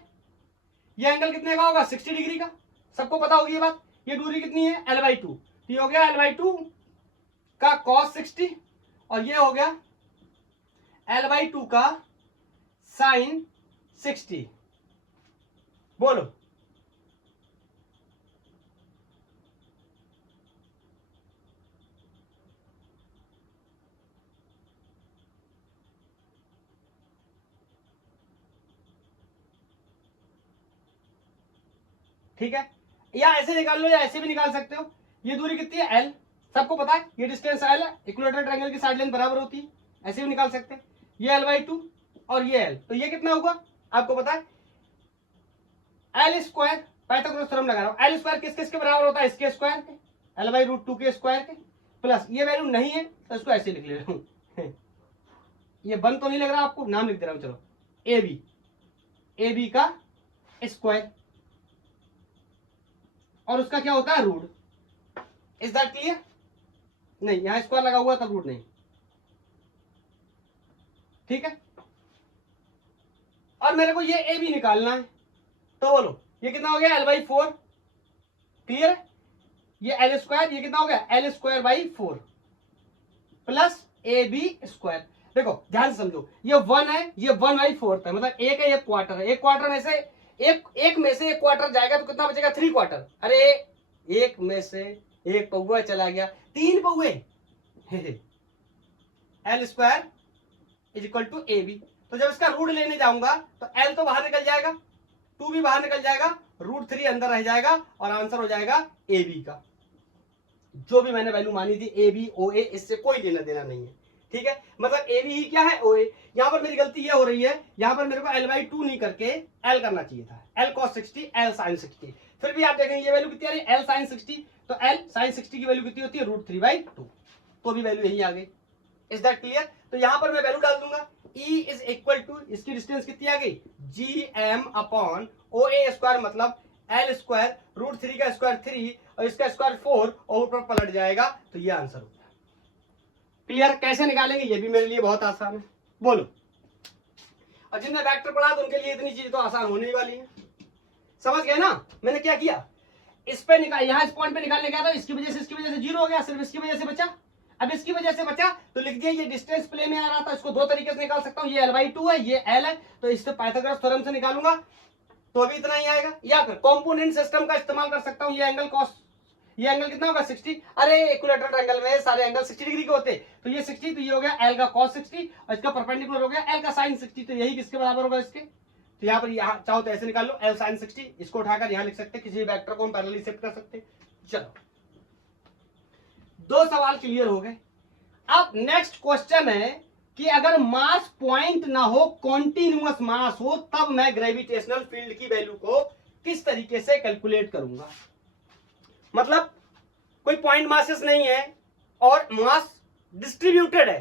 ये एंगल कितने का होगा, 60 डिग्री का, सबको पता होगी ये बात। ये दूरी कितनी है, l/2, तो ये हो गया l/2 का cos 60 और ये हो गया l/2 का sin 60। बोलो ठीक है, या ऐसे निकाल लो या ऐसे भी निकाल सकते हो। ये दूरी कितनी है, l, सबको पता है, ये डिस्टेंस l है, इक्विलैटरल ट्रायंगल की साइड लेंथ बराबर होती है, ऐसे भी निकाल सकते हैं। ये l/2 और ये l, तो ये कितना होगा आपको पता है, l स्क्वायर, पाइथागोरस थ्योरम लगा रहा हूं, l स्क्वायर किस किस के बराबर होता है, इसके स्क्वायर के, l/√2 के स्क्वायर के, प्लस ये वैल्यू नहीं है तो इसको ऐसे लिख ले रहा हूं ये बंद तो नहीं लग रहा आपको, नाम लिख दे रहा हूं, चलो AB का स्क्वायर और उसका क्या होता है, रूट। इज दैट क्लियर, नहीं यहां स्क्वायर लगा हुआ तब रूट नहीं, ठीक है। और मेरे को ये AB निकालना है, तो बोलो ये कितना हो गया, l/4, क्लियर है, ये l स्क्वायर, ये कितना हो गया, l²/4 प्लस AB स्क्वायर। देखो ध्यान से समझो, ये 1 है, ये 1/4 है, मतलब एक है, ये क्वार्टर है, एक क्वार्टर में से एक में से एक क्वार्टर जाएगा तो कितना बचेगा, 3 क्वार्टर। अरे एक में से एक पौवा चला गया, 3 पौवे l² is equal to AB। तो जब इसका रूट लेने जाऊंगा तो l तो बाहर निकल जाएगा, 2 भी बाहर निकल जाएगा, √3 अंदर रह जाएगा और आंसर हो जाएगा AB का। जो भी मैंने वैल्यू मानी थी AB OA, इससे कोई लेना देना नहीं है, ठीक है। मतलब AB ही क्या है, OA। यहां पर मेरी गलती ये हो रही है, यहां पर मेरे को l/2 नहीं करके l करना चाहिए था, l cos 60 l sin 60। फिर भी आप देखेंगे ये वैल्यू कितनी आ रही है, l sin 60, तो l sin 60 की वैल्यू कितनी होती है, √3/2, तो भी वैल्यू यही आ गई। Is that clear. तो यहां पर मैं वैल्यू डाल दूंगा, E इज इक्वल टू, इसकी डिस्टेंस कितनी आ गई, GM अपॉन OA स्क्वायर, मतलब l² √3 का स्क्वायर 3 और इसका स्क्वायर 4 और ऊपर पलट जाएगा, तो ये आंसर हो गया। क्लियर, कैसे निकालेंगे ये भी मेरे लिए बहुत आसान है, बोलो। और जिनने वेक्टर पढ़ा तो उनके लिए इतनी चीज तो आसान होने ही वाली है, समझ गए ना। मैंने क्या किया, इस पे निकाल, यहाँ इस पॉइंट पे निकालने गया था, इसकी वजह से 0 हो गया, सिर्फ इसकी वजह से बचा। अब इसकी वजह से बचा तो लिख दिया, ये डिस्टेंस प्ले में आ रहा था, इसको दो तरीके से निकाल सकता हूँ, ये l/2 है, ये l है, तो इससे पाइथागोरस थ्योरम से निकालूंगा तो अभी इतना ही आएगा, या फिर कंपोनेंट सिस्टम का इस्तेमाल कर सकता हूँ, ये एंगल cos ये एंगल कितना होगा 60। अरे इक्विलेटरल ट्रायंगल में सारे एंगल 60 डिग्री के होते, तो ये 60, तो ये हो गया एल का cos 60 और इसका परपेंडिकुलर हो गया एल का sin 60, तो यही किसके बराबर होगा इसके। तो यहाँ पर यहाँ चाहो तो ऐसे निकाल लो एल sin 60, इसको उठाकर यहाँ लिख सकते, किसी वेक्टर को हम पैरेलली शिफ्ट कर सकते। चलो 2 सवाल क्लियर हो गए। अब नेक्स्ट क्वेश्चन है कि अगर मास पॉइंट ना हो, कॉन्टिन्यूअस मास हो, तब मैं ग्रेविटेशनल फील्ड की वैल्यू को किस तरीके से कैलकुलेट करूंगा। मतलब कोई पॉइंट मासेस नहीं है और मास डिस्ट्रीब्यूटेड है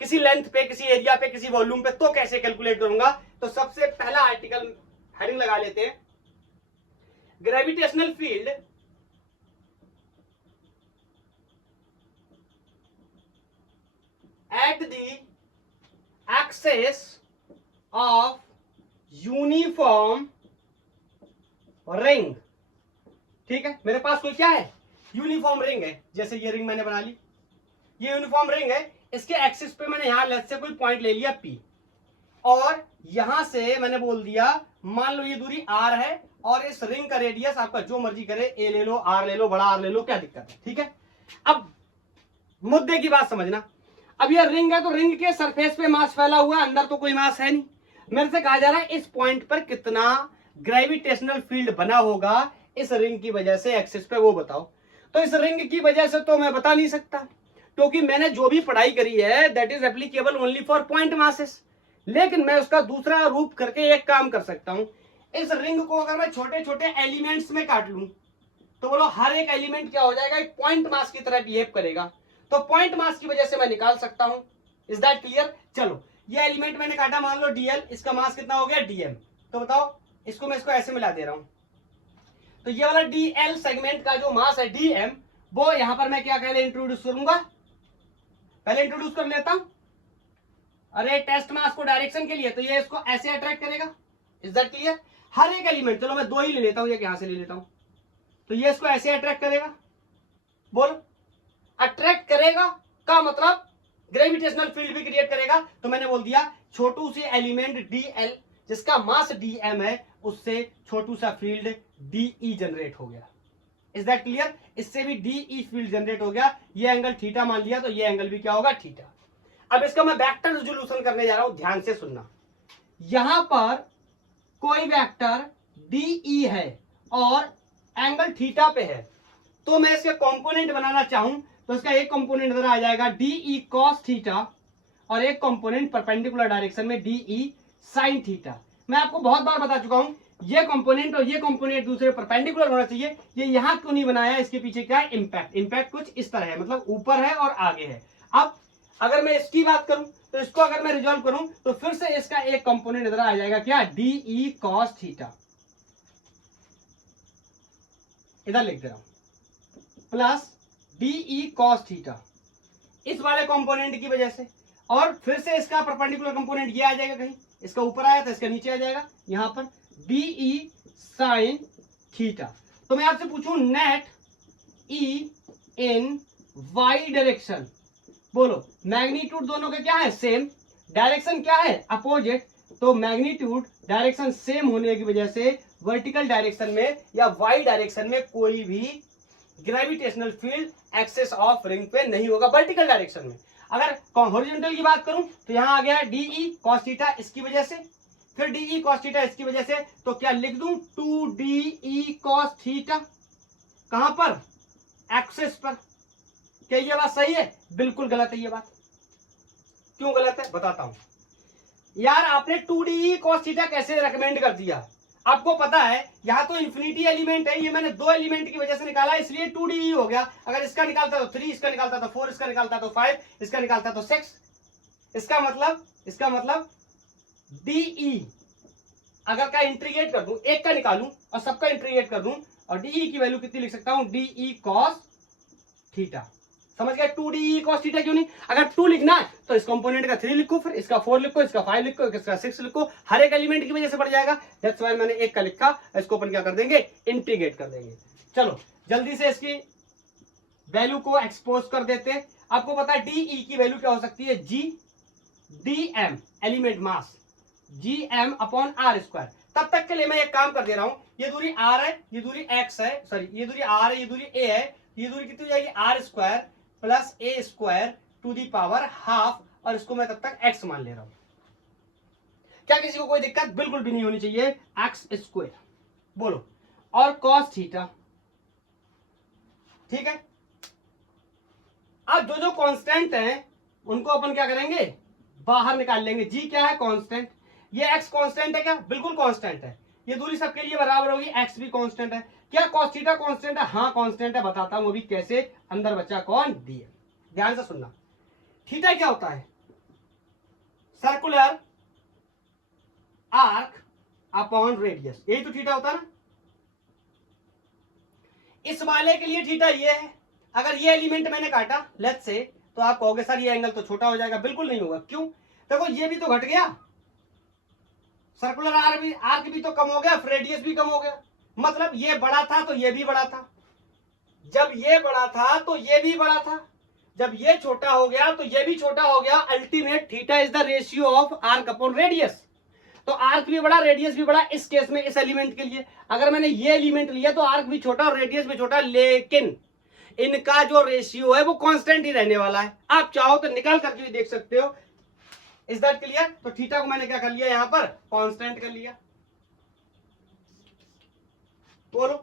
किसी लेंथ पे, किसी एरिया पे, किसी वॉल्यूम पे, तो कैसे कैलकुलेट करूंगा। तो सबसे पहला आर्टिकल हेडिंग लगा लेते हैं, gravitational field at the axis of uniform ring। ठीक है, मेरे पास कोई क्या है, यूनिफॉर्म रिंग है। जैसे ये रिंग मैंने बना ली, ये यूनिफॉर्म रिंग है, इसके एक्सिस पे मैंने यहां लेफ्ट से कोई पॉइंट ले लिया P, और यहां से मैंने बोल दिया मान लो ये दूरी R है और इस रिंग का रेडियस आपका जो मर्जी करे, A ले लो, R ले लो, बड़ा R ले लो, क्या दिक्कत है। ठीक है, अब मुद्दे की बात समझना। अब ये रिंग है तो रिंग के सरफेस पे मास फैला हुआ है, अंदर तो कोई मास है नहीं। मेरे से कहा जा रहा है इस पॉइंट पर कितना ग्रेविटेशनल फील्ड बना होगा इस रिंग की वजह से एक्सिस पे, वो बताओ। तो इस रिंग की वजह से तो मैं बता नहीं सकता, क्योंकि मैंने जो भी पढ़ाई करी है that is applicable only for point masses. लेकिन मैं उसका दूसरा रूप करके एक काम कर सकता हूं, इस रिंग को अगर मैं छोटे छोटे एलिमेंट्स में काट लूं तो बोलो हर एक एलिमेंट क्या हो जाएगा, एक पॉइंट मास की तरह बिहेव करेगा। तो पॉइंट मास की वजह से मैं निकाल सकता हूं। Is that clear. चलो ये एलिमेंट मैंने काटा, मान लो dl, इसका मास कितना हो गया dm। तो बताओ इसको मैं इसको ऐसे मिला दे रहा हूं, तो ये वाला dl सेगमेंट का जो मास है dm, वो यहां पर मैं क्या पहले इंट्रोड्यूस करूंगा, पहले इंट्रोड्यूस कर लेता हूं। अरे टेस्ट मास को डायरेक्शन के लिए, तो ये इसको ऐसे अट्रैक्ट करेगा। Is that clear. हर एक एलिमेंट, चलो मैं 2 ही ले लेता हूं, यहां से ले लेता हूं, तो ये इसको ऐसे अट्रैक्ट करेगा। बोलो अट्रैक्ट करेगा का मतलब ग्रेविटेशनल फील्ड भी क्रिएट करेगा। तो मैंने बोल दिया छोटू सी एलिमेंट dl जिसका मास dm है, उससे छोटू सा फील्ड de जनरेट हो गया। Is that clear. इससे भी de फील्ड जनरेट हो गया। ये एंगल थीटा मान लिया, तो ये एंगल भी क्या होगा, थीटा। अब इसका मैं वेक्टर रिजोल्यूशन करने जा रहा हूं, ध्यान से सुनना। यहां पर कोई वेक्टर de है और एंगल थीटा पे है, तो मैं इसके कंपोनेंट बनाना चाहूं तो इसका एक कंपोनेंट इधर आ जाएगा de cos थीटा, और एक कंपोनेंट परपेंडिकुलर डायरेक्शन में de sin थीटा। मैं आपको बहुत बार बता चुका हूं, ये कंपोनेंट और ये कंपोनेंट दूसरे परपेंडिकुलर होना चाहिए। ये यहां क्यों नहीं बनाया, इसके पीछे क्या है, इंपैक्ट। इंपैक्ट कुछ इस तरह है, मतलब ऊपर है और आगे है। अब अगर मैं इसकी बात करूं तो इसको अगर मैं रिजॉल्व करूं तो फिर से इसका एक कंपोनेंट इधर आ जाएगा, क्या, de cos थीटा। इधर लिख दे रहा हूं, प्लस de cos थीटा इस वाले कंपोनेंट की वजह से, और फिर से इसका परपेंडिकुलर कंपोनेंट ये आ जाएगा, कहीं इसका ऊपर आया तो इसका नीचे आ जाएगा, यहां पर de sin थीटा। तो मैं आपसे पूछूं नेट E इन y डायरेक्शन, बोलो मैग्नीट्यूड दोनों के क्या है, सेम, डायरेक्शन क्या है, अपोजिट। तो मैग्नीट्यूड डायरेक्शन सेम होने की वजह से वर्टिकल डायरेक्शन में या y डायरेक्शन में कोई भी gravitational field axis of ring पे नहीं होगा वर्टिकल डायरेक्शन में। अगर हॉरिजॉन्टल की बात करूं तो यहां आ गया de cos थीटा इसकी वजह से, फिर de cos थीटा इसकी वजह से, तो क्या लिख दूं 2de cos थीटा, कहां पर, एक्सेस पर। क्या ये बात सही है, बिल्कुल गलत है ये बात। क्यों गलत है बताता हूं। यार आपने 2de cos थीटा कैसे रेकमेंड कर दिया, आपको पता है यहां तो इंफिनिटी एलिमेंट है, ये मैंने 2 एलिमेंट की वजह से निकाला, इसलिए 2de हो गया। अगर इसका निकालता तो 3, इसका निकालता तो 4, इसका निकालता तो 5, इसका निकालता तो 6। इसका मतलब de अगर का इंटीग्रेट कर दूं, एक का निकालूं और सबका इंटीग्रेट कर दूं, और de की वैल्यू कितनी लिख सकता हूं, de cos थीटा। समझ गए 2de cos थीटा क्यों नहीं। अगर 2 लिखना है तो इस कंपोनेंट का 3 लिखो, फिर इसका 4 लिखो, इसका 5 लिखो, इसका 6 लिखो, हर एक एलिमेंट की वजह से बढ़ जाएगा। दैट्स व्हाई मैंने एक का लिखा, इसको अपन क्या कर देंगे, इंटीग्रेट कर देंगे। चलो जल्दी से इसकी वैल्यू को एक्सपोज कर देते हैं। आपको पता है de की वैल्यू क्या हो सकती है, g dm element mass, G M upon R square. तब तक के लिए मैं एक काम कर दे रहा हूं, ये दूरी आर है, ये दूरी एक्स है, सॉरी ये दूरी आर है, ये दूरी ए है, ये दूरी कितनी हो जाएगी R square plus A square to the power half, और इसको मैं तब तक एक्स मान ले रहा हूं। क्या किसी को कोई दिक्कत? बिल्कुल भी नहीं होनी चाहिए। एक्स स्क्वायर बोलो, और कॉस थीटा, ठीक है। अब जो जो कांस्टेंट है उनको अपन क्या करेंगे, बाहर निकाल लेंगे। जी क्या है? कांस्टेंट। ये एक्स कांस्टेंट है क्या? बिल्कुल कांस्टेंट है। ये दूरी सबके लिए बराबर होगी, एक्स भी कांस्टेंट है। क्या कॉस थीटा कांस्टेंट है? हाँ कांस्टेंट है। बताता हूं वो भी कैसे। अंदर बच्चा कौन? डी। ध्यान से सुनना। थीटा क्या होता है? सर्कुलर आर्क अपॉन रेडियस, यही तो थीटा होता है ना। इस वाले के लिए थीटा ये है। अगर ये एलिमेंट मैंने काटा लेट्स से, तो आप कहोगे सर ये एंगल तो छोटा हो जाएगा। बिल्कुल नहीं होगा। क्यों? देखो ये भी तो घट गया, सर्कुलर आर्क भी तो कम हो गया, रेडियस भी कम हो गया। मतलब ये बड़ा था तो ये भी बड़ा था, जब ये बड़ा था तो ये भी बड़ा था, जब ये छोटा हो गया तो ये भी छोटा हो गया। Ultimate theta is the ratio of arc upon radius. तो आर्क भी बड़ा, रेडियस भी बड़ा। इस केस में इस एलिमेंट के लिए अगर मैंने ये एलिमेंट लिया तो आर्क भी छोटा और रेडियस भी छोटा, लेकिन इनका जो रेशियो है वो कांस्टेंट ही रहने वाला है। आप चाहो तो निकाल करके भी देख सकते हो। Is that clear? तो थीटा को मैंने क्या कर लिया यहां पर? कांस्टेंट कर लिया। बोलो,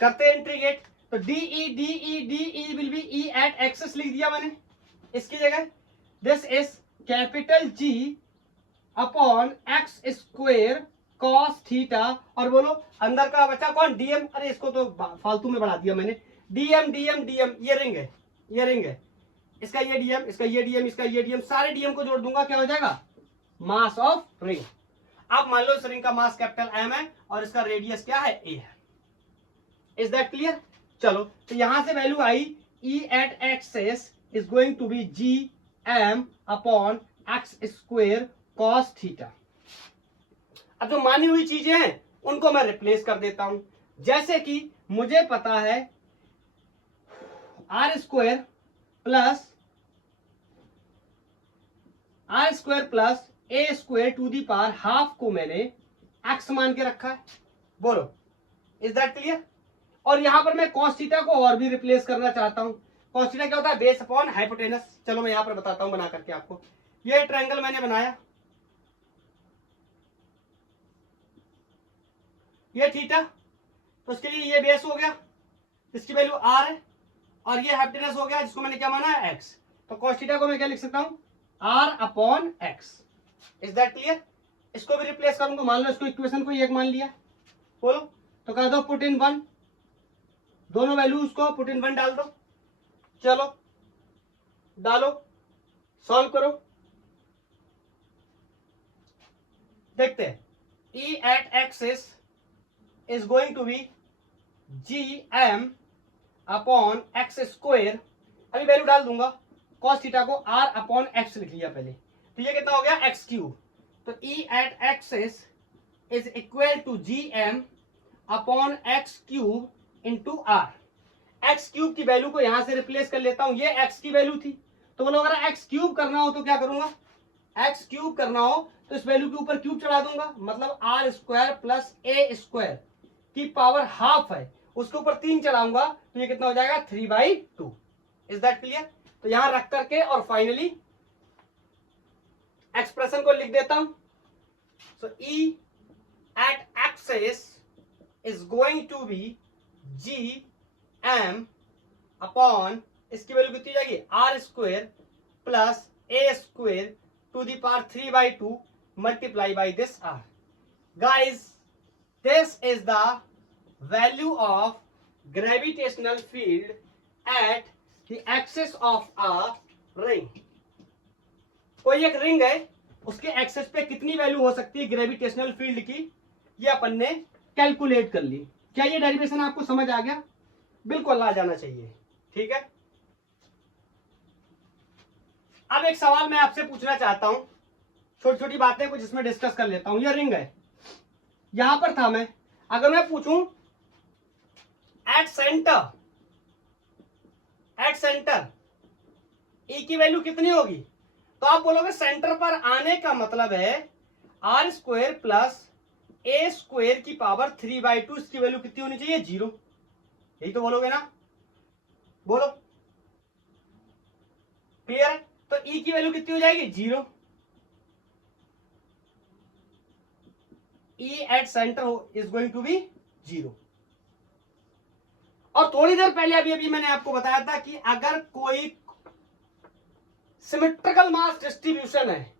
करते हैं इंटीग्रेट। तो D will be E at axis लिख दिया मैंने इसकी जगह। This is capital G upon X square cos theta, और बोलो अंदर का बचा कौन? डीएम। अरे इसको तो फालतू में बढ़ा दिया मैंने। डीएम डीएम डीएम, ये रिंग है, ये रिंग है। इसका ये डीएम, इसका ये डीएम, इसका ये डीएम, सारे डीएम को जोड़ दूंगा, क्या हो जाएगा? Mass of ring. अब मान लो इस रिंग का मास कैपिटल एम है और इसका रेडियस क्या है? ए है। Is that clear? चलो, तो यहां से वैल्यू आई E at axis is going to be G M upon X square cos theta. अब जो मानी हुई चीजें हैं उनको मैं रिप्लेस कर देता हूं। जैसे कि मुझे पता है R square plus A square to the power half को मैंने एक्स मान के रखा है। बोलो, इज दैट क्लियर? और यहां पर मैं कॉस थीटा को और भी रिप्लेस करना चाहता हूं। कॉस थीटा क्या होता है? Base upon hypotenuse. चलो मैं यहां पर बताता हूं बना करके आपको। ये ट्रायंगल मैंने बनाया, ये थीटा, तो उसके लिए ये बेस हो गया, इसकी वैल्यू आर है, और ये हाइपोटेनस हो गया जिसको मैंने क्या माना है? एक्स। तो कॉस थीटा को मैं क्या लिख सकता हूं? R upon X. Is that clear? इसको भी रिप्लेस करूंगा। मान लो इसको इक्वेशन को एक मान लिया, बोलो तो कर दो पुट इन वन, दोनों वैल्यूज को पुट इन वन डाल दो। चलो डालो, सॉल्व करो, देखते हैं। E at axis is going to be G M upon X square, अभी वैल्यू डाल दूंगा। कॉस थीटा को आर अपॉन एक्स लिख लिया पहले, तो ये कितना हो गया? X cube. तो E at axis is equal to G M upon X cube into R. X cube की वैल्यू को यहां से रिप्लेस कर लेता हूं, ये एक्स की वैल्यू थी। तो बोलो अगर एक्स क्यूब करना हो तो क्या करूंगा? एक्स क्यूब करना हो तो इस वैल्यू के ऊपर क्यूब चढ़ा दूंगा, मतलब R square plus A square की पावर हाफ है, उसके ऊपर 3 चढ़ाऊंगा, तो ये कितना हो जाएगा? 3/2। Is that clear? तो यहां रख करके और फाइनली एक्सप्रेशन को लिख देता हूं। So E at axis is going to be G M upon, इसकी वैल्यू कितनी जाएगी? R square plus A square to the power 3/2 multiply by this R. Guys, this is the value of gravitational field at the axis of a ring. कोई एक ring है, उसके axis पे कितनी value हो सकती है ग्रेविटेशनल फील्ड की, ये अपन ने कैलकुलेट कर ली। क्या ये डेरिवेशन आपको समझ आ गया? बिल्कुल आ जाना चाहिए, ठीक है। अब एक सवाल मैं आपसे पूछना चाहता हूं, छोटी छोटी बातें कुछ इसमें डिस्कस कर लेता हूं। ये रिंग है, यहां पर था मैं, अगर मैं पूछूं एट सेंटर ई की वैल्यू कितनी होगी? तो आप बोलोगे सेंटर पर आने का मतलब है R square plus A square की पावर 3/2, इसकी वैल्यू कितनी होनी चाहिए? 0। यही तो बोलोगे ना, बोलो। क्लियर है? तो ई की वैल्यू कितनी हो जाएगी? 0। E at centre is going to be 0। और थोड़ी देर पहले अभी मैंने आपको बताया था कि अगर कोई सिमेट्रिकल मास डिस्ट्रीब्यूशन है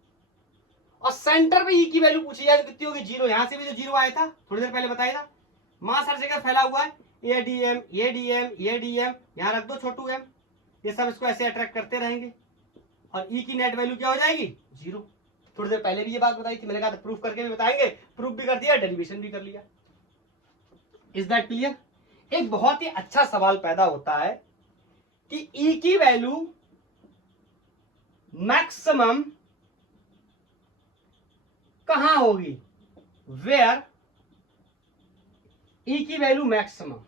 और सेंटर पे ई की वैल्यू पूछी जाए तो कितनी होगी? 0। यहां से भी जो 0 आया था थोड़ी देर पहले बताया था, मास हर जगह फैला हुआ है, ये डीएम ये डीएम ये डीएम, यहां रख दो छोटू एम, ये सब इसको ऐसे अट्रैक्ट करते रहेंगे और ई की नेट वैल्यू क्या हो जाएगी? 0। थोड़ी देर पहले भी ये बात बताई थी, मैंने कहा था प्रूफ करके भी बताएंगे, प्रूफ भी कर दिया, डेरिवेशन भी कर लिया। Is that clear? एक बहुत ही अच्छा सवाल पैदा होता है कि ई की वैल्यू मैक्सिमम कहां होगी? वेयर ई की वैल्यू मैक्सिमम।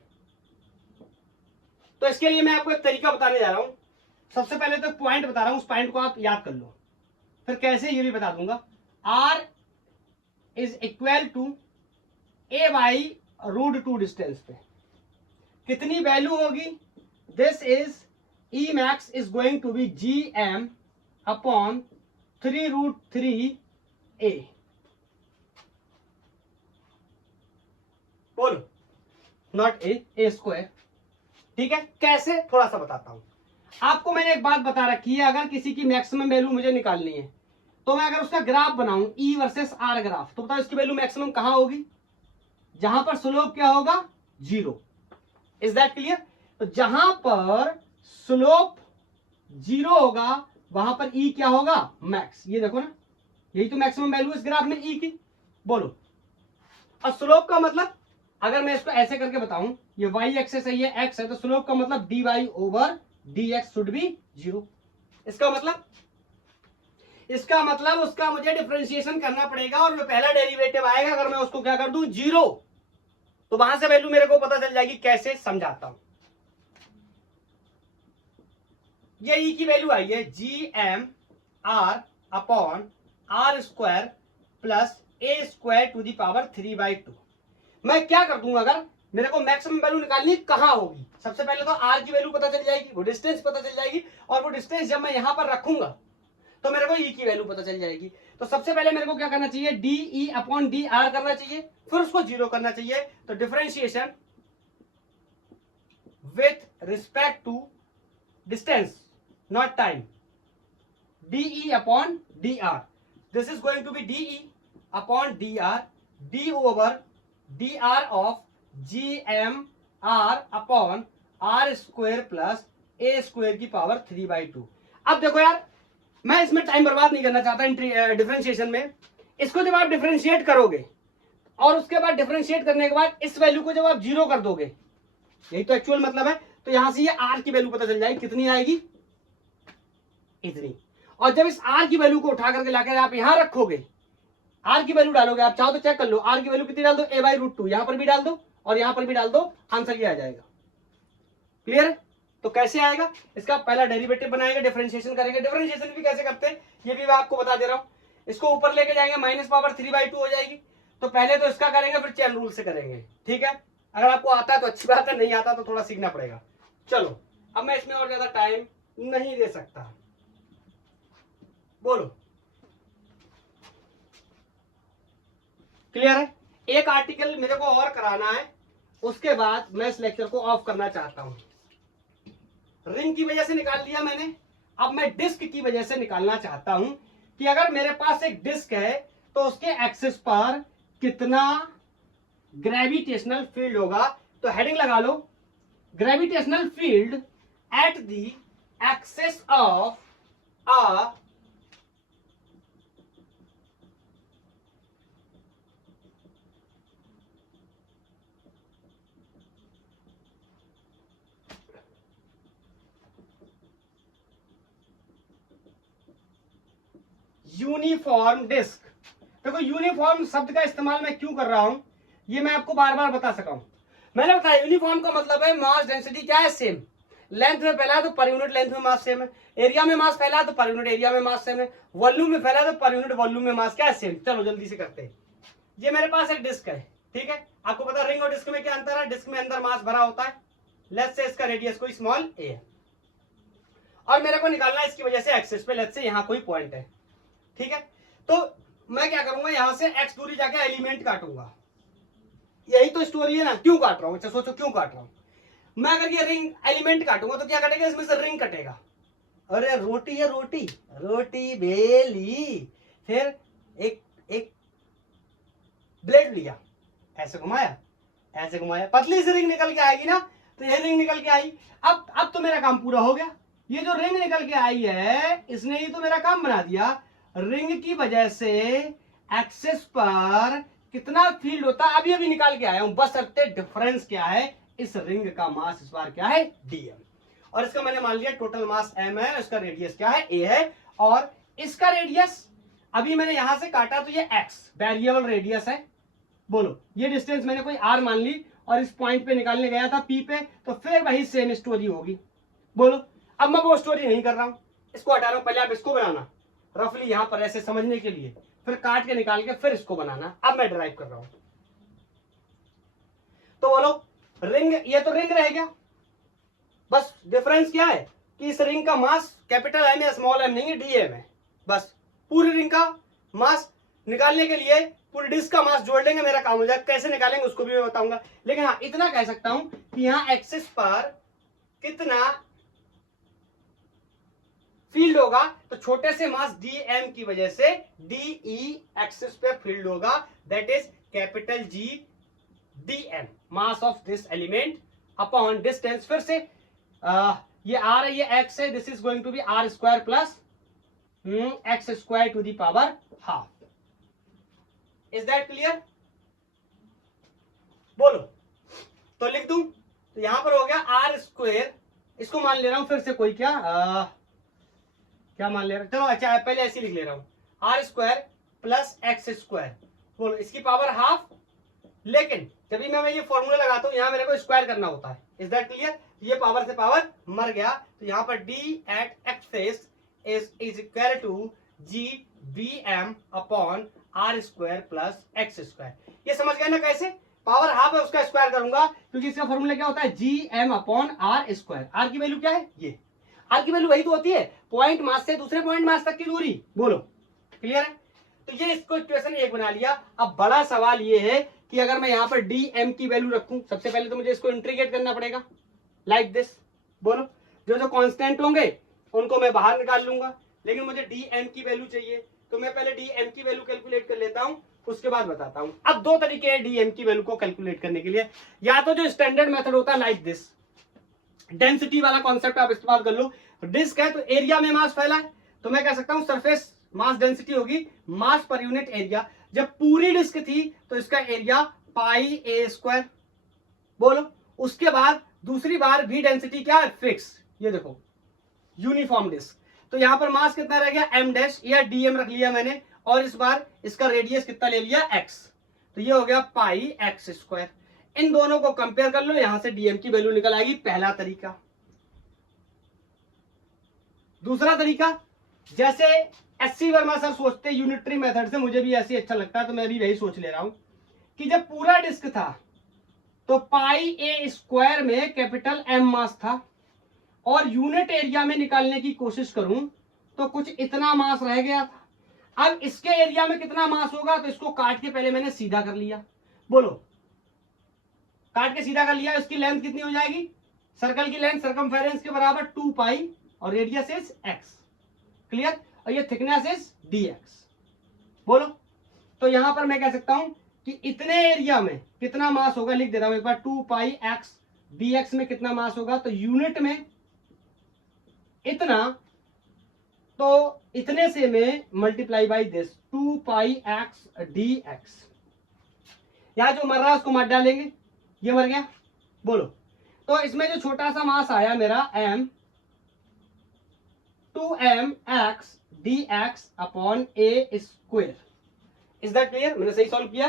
तो इसके लिए मैं आपको एक तरीका बताने जा रहा हूं। सबसे पहले तो पॉइंट बता रहा हूं, उस पॉइंट को आप याद कर लो, फिर कैसे ये भी बता दूंगा। R is equal to A by √2 distance पे कितनी वैल्यू होगी? This is E max is going to be G M upon 3√3 A. बोलो, नॉट ए स्क्वायर। ठीक है, कैसे थोड़ा सा बताता हूं आपको। मैंने एक बात बता रखी है, अगर किसी की मैक्सिमम वैल्यू मुझे निकालनी है तो मैं अगर उसका ग्राफ बनाऊं ई वर्सेस आर ग्राफ, तो बताओ इसकी वैल्यू मैक्सिमम कहां होगी? जहां पर स्लोप क्या होगा? 0। Is that clear? तो जहां पर स्लोप 0 होगा वहां पर ई क्या होगा? मैक्स। ये देखो ना, यही तो मैक्सिमम वैल्यू इस ग्राफ में ई की। बोलो, और स्लोप का मतलब अगर मैं इसको ऐसे करके बताऊं, ये y एक्सेस है, ये x है, तो स्लोप का मतलब dy over dx should be 0। इसका मतलब उसका मुझे डिफरेंशिएशन करना पड़ेगा और जो पहला डेरिवेटिव आएगा अगर मैं उसको क्या कर दूं? 0, तो वहां से वैल्यू मेरे को पता चल जाएगी। कैसे समझाता हूं। ये ई की वैल्यू आई है G M R upon R square plus A square to the power 3/2। मैं क्या कर दूंगा, अगर मेरे को मैक्सिमम वैल्यू निकालनी कहां होगी? सबसे पहले तो आर की वैल्यू पता चल जाएगी, वो डिस्टेंस पता चल जाएगी, और वो डिस्टेंस जब मैं यहां पर रखूंगा तो मेरे को ई की वैल्यू पता चल जाएगी। तो सबसे पहले मेरे को क्या करना चाहिए? D E upon D R करना चाहिए, फिर उसको 0 करना चाहिए। तो differentiation with respect to distance not time, DE upon D R, this is going to be DE upon D R, D over D R of G M R upon R square plus A square की power 3/2। अब देखो यार, मैं इसमें time बर्बाद नहीं करना चाहता डिफरेंशिएशन में। इसको जब आप डिफरेंशिएट करोगे और उसके बाद डिफरेंशिएट करने के बाद इस वैल्यू को जब आप 0 कर दोगे, यही तो एक्चुअल मतलब है, तो यहां से ये आर की वैल्यू पता चल जाएगी। कितनी आएगी? इतनी। और जब इस आर की वैल्यू को उठा करके लाकर आप यहां रखोगे, आर की वैल्यू डालोगे, आप चाहो तो चेक कर लो, आर की वैल्यू कितनी डाल दो? a/√2, यहां पर भी डाल दो और यहां पर भी डाल दो, आंसर ये आ जाएगा। क्लियर है? तो कैसे आएगा? इसका पहला डेरिवेटिव बनाएंगे, डिफरेंशिएशन करेंगे। डिफरेंशिएशन भी कैसे करते हैं ये भी मैं आपको बता दे रहा हूं। इसको ऊपर लेके जाएंगे, माइनस पावर 3/2 हो जाएगी। तो पहले तो इसका करेंगे, फिर चेन रूल से करेंगे। ठीक है, अगर आपको आता है तो अच्छी बात है, नहीं आता तो थोड़ा सीखना पड़ेगा। चलो, अब मैं इसमें और ज्यादा टाइम नहीं दे सकता। बोलो, क्लियर है? एक आर्टिकल मेरे को और कराना है, उसके बाद मैं इस लेक्चर को ऑफ करना चाहता हूं। रिंग की वजह से निकाल लिया मैंने, अब मैं डिस्क की वजह से निकालना चाहता हूं कि अगर मेरे पास एक डिस्क है तो उसके एक्सिस पर कितना ग्रेविटेशनल फील्ड होगा। तो हेडिंग लगा लो, gravitational field at the axis of a uniform disc. देखो, यूनिफॉर्म शब्द का इस्तेमाल मैं क्यों कर रहा हूं ये मैं आपको बार बार बता सका हूं। मैंने बताया यूनिफॉर्म का मतलब है मास डेंसिटी क्या है? सेम। लेंथ में फैला है तो पर यूनिट लेंथ में मास सेम है, एरिया में मास फैला है तो पर यूनिट एरिया में मास सेम है, वॉल्यूम में फैला है तो पर यूनिट वॉल्यूम में मास क्या है, सेम। चलो जल्दी से करते हैं। ये मेरे पास एक डिस्क है, ठीक है। आपको पता रिंग और डिस्क में क्या अंतर है, डिस्क में अंदर मास भरा होता है, लेट्स से इसका रेडियस कोई स्मॉल ए है, और मेरे को निकालना है इसकी वजह से एक्सिस पे, लेट्स से यहाँ कोई पॉइंट है, ठीक है। तो मैं क्या करूंगा, यहां से एक्स दूरी जाके एलिमेंट काटूंगा, यही तो स्टोरी है ना। क्यों काट रहा हूं, अच्छा सोचो क्यों काट रहा हूं। मैं अगर ये रिंग एलिमेंट काटूंगा तो क्या कटेगा, इसमें से रिंग कटेगा। अरे रोटी है, रोटी रोटी बेली, फिर एक एक ब्लेड लिया, ऐसे घुमाया, ऐसे घुमाया, पतली सी रिंग निकल के आएगी ना, तो ये रिंग निकल के आई। अब तो मेरा काम पूरा हो गया। ये जो रिंग निकल के आई है, इसने ही तो मेरा काम बना दिया। रिंग की वजह से एक्सिस पर कितना फील्ड होता है अभी अभी निकाल के आया हूं, बस अरे डिफरेंस क्या है, इस रिंग का मास इस बार क्या है, डीएम, और इसका मैंने मान लिया टोटल मास एम है, इसका रेडियस क्या है, ए है, और इसका रेडियस अभी मैंने यहां से काटा तो ये एक्स वेरिएबल रेडियस है। बोलो ये डिस्टेंस मैंने कोई आर मान ली और इस पॉइंट पे निकालने गया था पी पे, तो फिर वही सेम स्टोरी होगी। बोलो अब मैं वो स्टोरी नहीं कर रहा हूं, इसको हटा रहा हूं। पहले आप इसको बनाना रफली यहां पर ऐसे समझने के लिए, फिर काट के निकाल के फिर इसको बनाना। अब मैं ड्राइव कर रहा हूं, तो बोलो रिंग, ये तो रिंग रह गया, बस डिफरेंस क्या है कि इस रिंग का मास कैपिटल एम है, स्मॉल एम नहीं है, डीएम है। बस पूरी रिंग का मास निकालने के लिए पूरी डिस्क का मास जोड़ लेंगे, मेरा काम हो जाएगा। कैसे निकालेंगे उसको भी मैं बताऊंगा, लेकिन हाँ इतना कह सकता हूं कि यहां एक्सिस पर कितना फील्ड होगा, तो छोटे से मास डीएम की वजह से डीई एक्सिस पे फील्ड होगा, that is capital G DM, mass of this element upon distance. फिर से ये आर है, ये एक्स है, this is going to be R square plus X square to the power half. Is that clear? बोलो तो लिख दूं, तो यहां पर हो गया आर स्क्वायर, इसको मान ले रहा हूं फिर से, कोई क्या मान ले रहा हूं, चलो अच्छा पहले ऐसे लिख ले रहा हूं, R square plus X square, बोलो इसकी पावर हाफ। लेकिन जब भी मैं ये फॉर्मूला लगाता हूं, यहां मेरे को स्क्वायर करना होता है। Is that clear? ये पावर से पावर मर गया, तो यहां पर D at axis is equal to G B M upon R square plus X square. ये समझ गए ना कैसे? पावर हाफ है उसका स्क्वायर करूंगा, क्योंकि इसका फॉर्मूला क्या होता है, G M upon R square. R की वैल्यू क्या है, ये आर की वैल्यू वही तो होती है पॉइंट मास से दूसरे पॉइंट मास तक की दूरी। बोलो क्लियर है? तो ये इसको इक्वेशन 1 बना लिया। अब बड़ा सवाल ये है कि अगर मैं यहां पर डी एम की वैल्यू रखूं, सबसे पहले तो मुझे इसको इंटीग्रेट करना पड़ेगा लाइक दिस। बोलो जो जो कांस्टेंट होंगे उनको मैं बाहर निकाल लूंगा, लेकिन मुझे डी एम की वैल्यू चाहिए, तो मैं पहले डी एम की वैल्यू कैलकुलेट कर लेता हूं, उसके बाद बताता हूं। अब दो तरीके हैं डी एम की वैल्यू को कैलकुलेट करने के लिए, या तो जो स्टैंडर्ड मेथड होता है लाइक दिस, डेंसिटी वाला कॉन्सेप्ट आप इस्तेमाल कर लो। डिस्क है तो एरिया में मास फैला है, तो मैं कह सकता हूं सरफेस मास डेंसिटी होगी मास पर यूनिट एरिया। जब पूरी डिस्क थी तो इसका एरिया पाई ए स्क्वायर। बोलो उसके बाद दूसरी बार भी डेंसिटी क्या है, फिक्स। ये देखो यूनिफॉर्म डिस्क, तो यहां पर मास कितना रह गया, एम डैश या डीएम रख लिया मैंने, और इस बार इसका रेडियस कितना ले लिया, एक्स, तो ये हो गया पाई एक्स स्क्वायर। इन दोनों को कंपेयर कर लो, यहां से डीएम की वैल्यू निकल आएगी, पहला तरीका। दूसरा तरीका, जैसे एससी वर्मा सर सोचते यूनिटरी मेथड से, मुझे भी ऐसे अच्छा लगता है, तो मैं भी वही सोच ले रहा हूं कि जब पूरा डिस्क था तो पाई ए स्क्वायर में कैपिटल एम मास था, और यूनिट एरिया में निकालने की कोशिश करूं तो कुछ इतना मास रह गया था। अब इसके एरिया में कितना मास होगा, तो इसको काट के पहले मैंने सीधा कर लिया। बोलो काट के सीधा कर लिया, इसकी लेंथ कितनी हो जाएगी, सर्कल की लेंथ सर्कमफेरेंस के बराबर 2 पाई, और रेडियस इज एक्स। क्लियर? और ये थिकनेस इज dx। बोलो तो यहां पर मैं कह सकता हूं कि इतने एरिया में कितना मास होगा, लिख देता हूं एक बार, 2 पाई एक्स dx में कितना मास होगा, तो यूनिट में इतना, तो इतने से में multiply by this 2 pi x dx। यहां जो मर रहा है उसको मत डालेंगे, ये मर गया। बोलो तो इसमें जो छोटा सा मास आया मेरा m, 2m x dx upon A square. Is that clear? मैंने सही सॉल्व किया,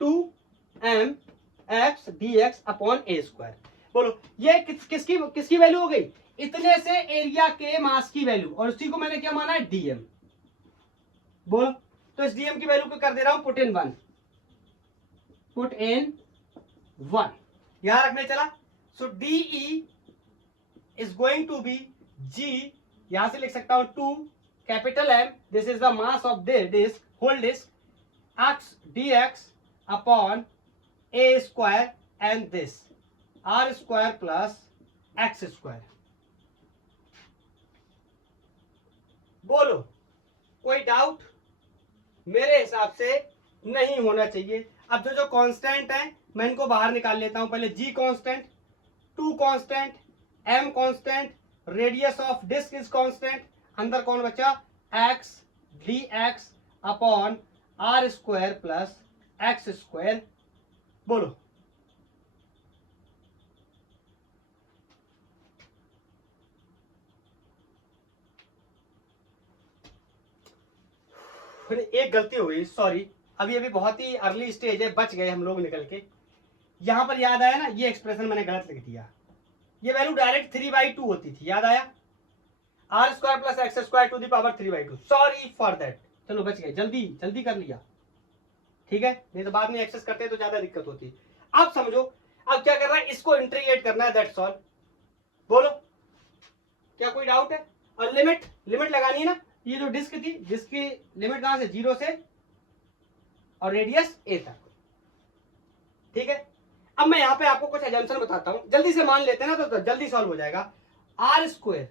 2m x dx upon A square. बोलो ये किसकी किसकी वैल्यू हो गई, इतने से एरिया के मास की वैल्यू, और उसी को मैंने क्या माना है, डीएम। बोलो तो इस डीएम की वैल्यू को कर दे रहा हूं पुट इन 1, पुट इन 1, यहां रखने चला। So dE is going to be G, यहां से लिख सकता हूं 2 capital M, this is the mass of the disc, whole disc, X dx upon A square and this R square plus X square. बोलो कोई डाउट? मेरे हिसाब से नहीं होना चाहिए। अब जो कांस्टेंट है मैं इनको बाहर निकाल लेता हूं। पहले G constant, 2 constant, M constant, radius of disc is constant, अंदर कौन बचा, X D X upon R square plus X square. बोलो फिर एक गलती हो गई, सॉरी, अभी अभी बहुत ही अर्ली स्टेज है, बच गए हम लोग निकल के। यहां पर याद आया ना, ये एक्सप्रेशन मैंने गलत लिख दिया, ये वैल्यू डायरेक्ट 3/2 होती थी, याद आया, R square plus X square to the power 3/2, sorry for that. चलो बच गए, जल्दी जल्दी कर लिया, ठीक है, नहीं तो बाद में एक्सेस करते तो ज्यादा दिक्कत होती। अब समझो अब क्या करना है, इसको इंटीग्रेट करना है, दैट्स ऑल। बोलो क्या कोई डाउट है? और लिमिट लगानी है ना, ये जो डिस्क थी, डिस्क की लिमिट कहां से, 0 से और रेडियस ए तक, ठीक है। अब मैं यहां पे आपको कुछ एजम्पशन बताता हूं, जल्दी से मान लेते हैं ना तो जल्दी सॉल्व हो जाएगा। R square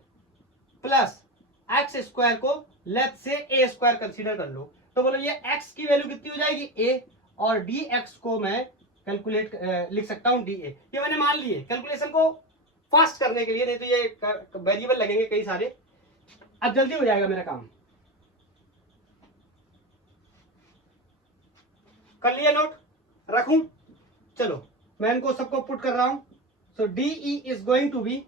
plus X square को लेफ्ट से ए स्क्वायर कंसीडर कर लो, तो बोलो ये एक्स की वैल्यू कितनी हो जाएगी, ए, और डी एक्स को मैं कैलकुलेट लिख सकता हूं डी ए। ये मैंने मान लिए कैलकुलेशन को फास्ट करने के लिए, नहीं तो ये वेरिएबल लगेंगे कई सारे। अब जल्दी हो जाएगा मेरा काम, कर लिया नोट, रखूं? चलो मैं इनको सबको पुट कर रहा हूं। So dE is going to be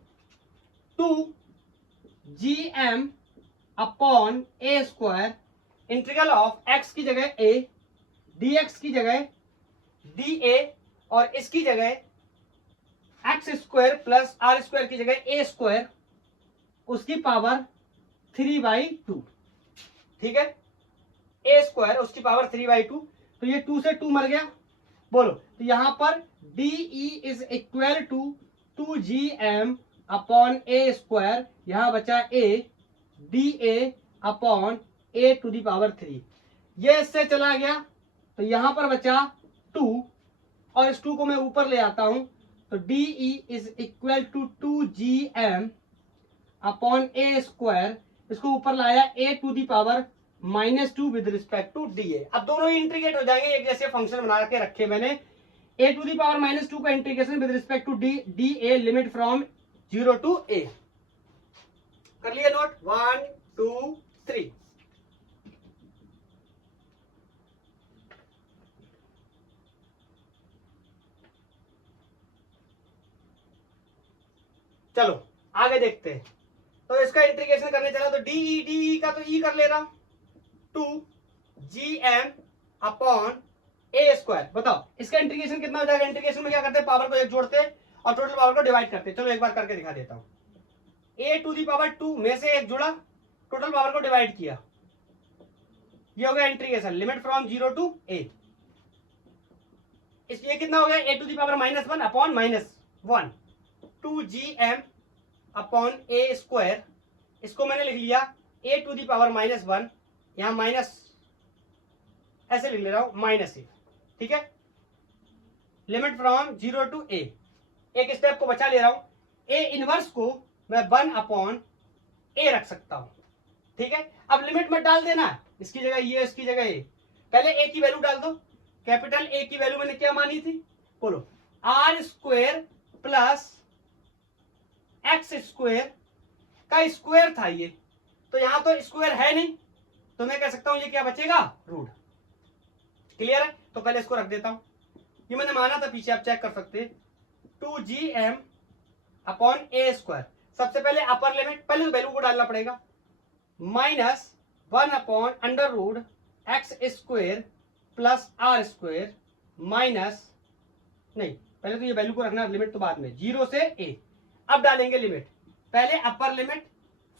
2gm upon A square, integral of X की जगह ए, dx की जगह da, और इसकी जगह X square plus R square की जगह ए स्क्वायर, उसकी पावर 3/2, ठीक है, ए स्क्वायर उसकी पावर 3/2। तो ये 2 से 2 मर गया। बोलो तो यहां पर dE is equal to 2gm upon A square, यहां बचा A, D A upon A to the power 3, ये इससे चला गया तो यहां पर बचा 2, और इस 2 को मैं ऊपर ले आता हूं, तो dE is equal to 2gm upon A square, इसको ऊपर लाया A to the power -2 with respect to D A. अब दोनों ही इंटीग्रेट हो जाएंगे, एक जैसे फंक्शन बना के रखे मैंने, ए टू दी पावर -2 का integration with respect to D A, limit from 0 to A. कर लिया नोट, 1 2 3। चलो आगे देखते हैं। तो इसका इंटीग्रेशन करने चला तो डी का तो ई कर ले रहा, 2gm अपॉन ए स्क्वायर। बताओ इसका इंटीग्रेशन कितना हो जाएगा? इंटीग्रेशन में क्या करते हैं, पावर को एक जोड़ते हैं और टोटल पावर को डिवाइड करते हैं। चलो एक बार करके दिखा देता हूं। ए टू दी पावर 2 में से एक जुड़ा, टोटल पावर को डिवाइड किया, ये हो गया integration, limit from 0 to A. इसलिए कितना हो गया, A to the power -1 upon -1, 2gm upon A square, इसको मैंने लिख लिया ए टू दी पावर -1, यहां माइनस ऐसे लिख ले रहा हूं -a, ठीक है, लिमिट फ्रॉम 0 टू ए। एक स्टेप को बचा ले रहा हूं, ए इनवर्स को मैं 1 अपॉन ए रख सकता हूं, ठीक है। अब लिमिट मत डाल देना, इसकी जगह ये, इसकी जगह ये, पहले ए की वैल्यू डाल दो। कैपिटल ए की वैल्यू मैंने क्या मानी थी, बोलो, R square plus X square का स्क्वायर था ये, तो यहां तो स्क्वायर है नहीं, तो मैं कह सकता हूं ये क्या बचेगा, रूट। क्लियर है? तो पहले इसको रख देता हूं, ये मैंने माना था पीछे, आप चेक कर सकते हैं, 2gm अपॉन ए स्क्वायर। सबसे पहले अपर लिमिट, पहले तो वैल्यू को डालना पड़ेगा, -1 upon under root X square plus R square minus, नहीं पहले तो ये वैल्यू को रखना, लिमिट तो बाद में, 0 से a। अब डालेंगे लिमिट, पहले अपर लिमिट,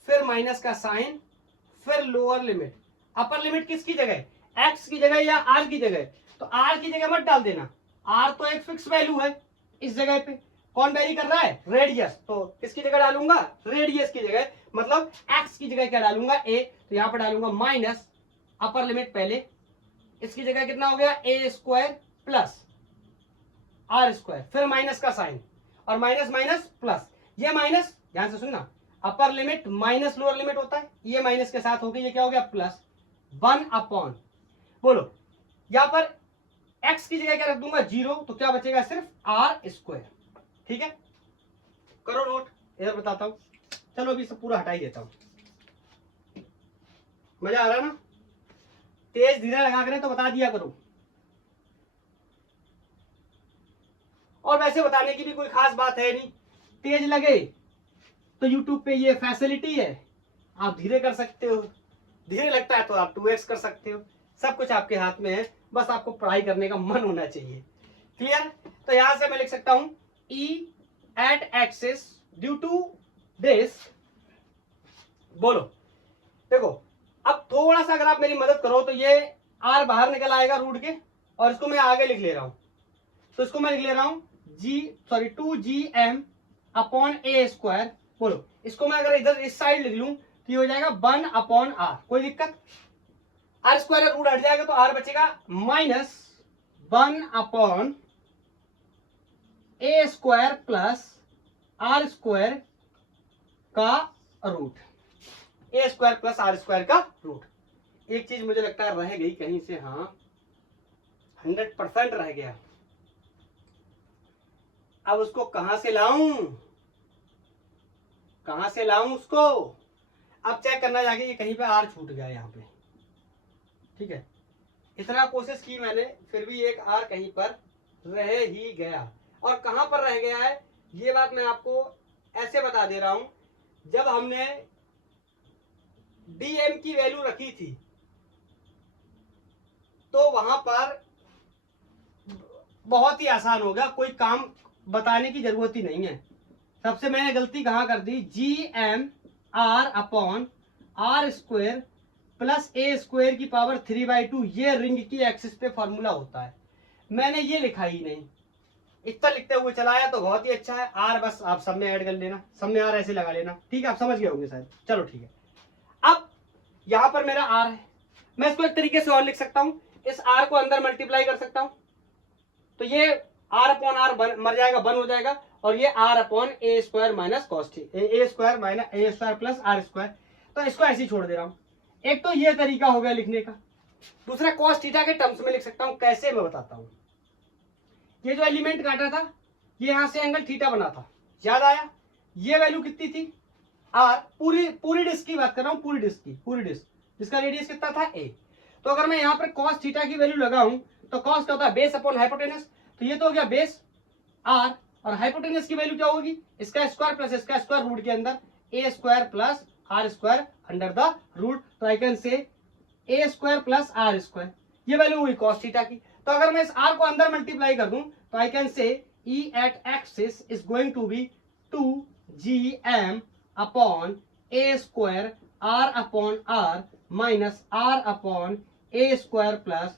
फिर माइनस का साइन, फिर लोअर लिमिट। अपर लिमिट किसकी जगह, x की जगह या r की जगह? तो r की जगह मत डाल देना, r तो एक फिक्स वैल्यू है इस जगह पे। कौन वेरी कर रहा है, रेडियस, तो किसकी जगह डालूंगा, रेडियस की जगह, मतलब x की जगह क्या डालूंगा, a। तो यहां पर डालूंगा माइनस अपर लिमिट पहले, इसकी जगह कितना हो गया, a square plus r square, फिर माइनस का साइन, और माइनस माइनस प्लस। ये माइनस, ध्यान से सुनना, upper limit minus lower limit होता है, ये माइनस के साथ हो गया, ये क्या हो गया, प्लस 1 अपॉन, बोलो यहां पर x की जगह क्या रख दूंगा, 0, तो क्या बचेगा, सिर्फ r स्क्वायर। ठीक है, करो नोट, इधर बताता हूं। चलो अभी सब पूरा हटा ही देता हूं। मजा आ रहा ना, तेज धीरे लगा करें तो बता दिया करो। और वैसे बताने की भी कोई खास बात है नहीं, तेज लगे तो YouTube पे ये फैसिलिटी है, आप धीरे कर सकते हो, धीरे लगता है तो आप 2x कर सकते हो, सब कुछ आपके हाथ में है, बस आपको पढ़ाई करने का मन होना चाहिए। क्लियर? तो यहां से मैं लिख सकता हूं E at axis due to this, बोलो देखो, अब थोड़ा सा अगर आप मेरी मदद करो तो ये r बाहर निकल आएगा रूट के, और इसको मैं आगे लिख ले रहा हूं, तो इसको मैं लिख ले रहा हूं 2gm अपॉन a स्क्वायर। बोलो इसको मैं अगर इधर इस साइड लिख लूं तो ये हो जाएगा 1 अपॉन r, कोई दिक्कत, r स्क्वायर रूट हट जाएगा तो r बचेगा minus 1 upon a square plus r square का root, a square plus r square का रूट। एक चीज मुझे लगता है रह गई कहीं से, हाँ 100% रह गया, अब उसको कहां से लाऊं, कहां से लाऊं उसको? अब चेक करना जाके ये कहीं पे r छूट गया यहाँ पे, ठीक है, इतना कोशिश की मैंने, फिर भी एक r कहीं पर रह ही गया। और कहां पर रह गया है ये बात मैं आपको ऐसे बता दे रहा हूं, जब हमने dm की वैल्यू रखी थी तो वहां पर बहुत ही आसान हो गया, कोई काम बताने की जरूरत ही नहीं है। सबसे मैंने गलती कहां कर दी, gm r upon r square plus a square की पावर 3/2, ये रिंग की एक्सिस पे फॉर्मूला होता है, मैंने ये लिखा ही नहीं, इतना लिखते हुए चलाया तो बहुत ही अच्छा है। r बस आप सब में ऐड कर लेना, सब में r ऐसे लगा लेना, ठीक है, आप समझ गए होंगे शायद। चलो ठीक है, अब यहां पर मेरा r है, मैं इसको एक तरीके से और लिख सकता हूं, इस r को अंदर मल्टीप्लाई कर सकता हूं, तो ये r अपॉन r मर जाएगा, 1 हो जाएगा, और ये r upon a square minus cos a square minus a square plus r square, तो इसको ऐसे ही छोड़ दे रहा हूं। एक तो ये तरीका हो गया लिखने का, दूसरा कॉस थीटा के टर्म्स में लिख सकता हूं, कैसे मैं बताता हूं। ये जो एलिमेंट काटा था ये यहां से एंगल थीटा बना था, याद आया, ये वैल्यू कितनी थी, r, पूरी डिस्क की बात कर रहा हूं, पूरी डिस्क जिसका रेडियस कितना था a। तो अगर मैं यहां पर cos थीटा की वैल्यू लगाऊं तो cos क्या होता है, बेस अपॉन हाइपोटेनस, तो ये तो हो गया बेस r, और हाइपोटेनस की वैल्यू क्या होगी, इसका स्क्वायर प्लस इसका स्क्वायर रूट के अंदर a square plus r square under the root, तो I can say a square plus r square, ये वैल्यू हुई cos थीटा की। तो अगर मैं इस r को अंदर मल्टीप्लाई कर दूं तो I can say E at axis is going to be 2gm upon a square r upon r minus r upon a square plus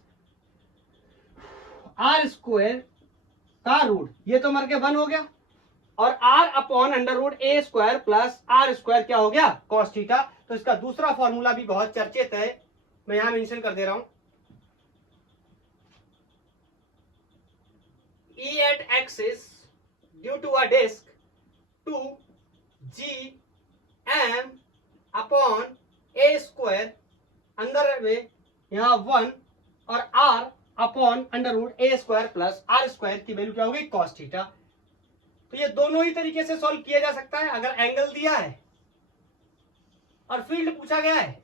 r square का रूट, ये तो मर के 1 हो गया, और r upon under root a square plus r square क्या हो गया, cos थीटा। तो इसका दूसरा फॉर्मूला भी बहुत चर्चित है, मैं यहां मेंशन कर दे रहा हूं, E at axis due to a disk 2gm upon a square, अंदर में यहाँ 1 और r upon under root a square plus r square की वैल्यू क्या होगी, cos थीटा। तो ये दोनों ही तरीके से सॉल्व किया जा सकता है, अगर एंगल दिया है और फील्ड पूछा गया है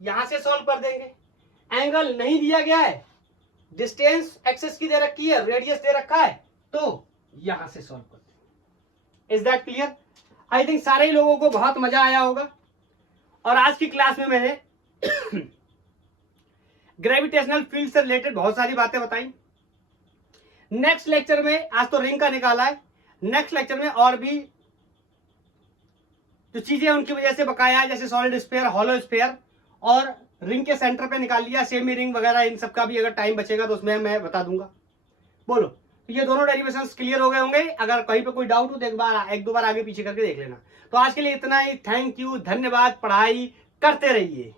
यहां से सॉल्व कर देंगे, एंगल नहीं दिया गया है, डिस्टेंस एक्सेस की दे रखी है, रेडियस दे रखा है, तो यहां से सॉल्व करते हैं। Is that clear? I think सारे ही लोगों को बहुत मजा आया होगा। और आज की क्लास में मैंने ग्रेविटेशनल फील्ड से रिलेटेड बहुत सारी बातें बताई, नेक्स्ट लेक्चर में, आज तो रिंग का निकाला है, नेक्स्ट लेक्चर में और भी जो चीजें उनकी वजह से बकाया है, जैसे सॉलिड स्फीयर, हॉलो स्फीयर और रिंग के सेंटर पे निकाल लिया, सेमी रिंग वगैरह, इन सब का भी अगर टाइम बचेगा तो उसमें मैं बता दूंगा। बोलो, तो ये दोनों डेरिवेशंस क्लियर हो गए होंगे। अगर कहीं पे कोई डाउट हो तो एक दो बार आगे पीछे करके देख लेना। तो आज के लिए इतना ही। थैंक यू, धन्यवाद। पढ़ाई करते रहिए।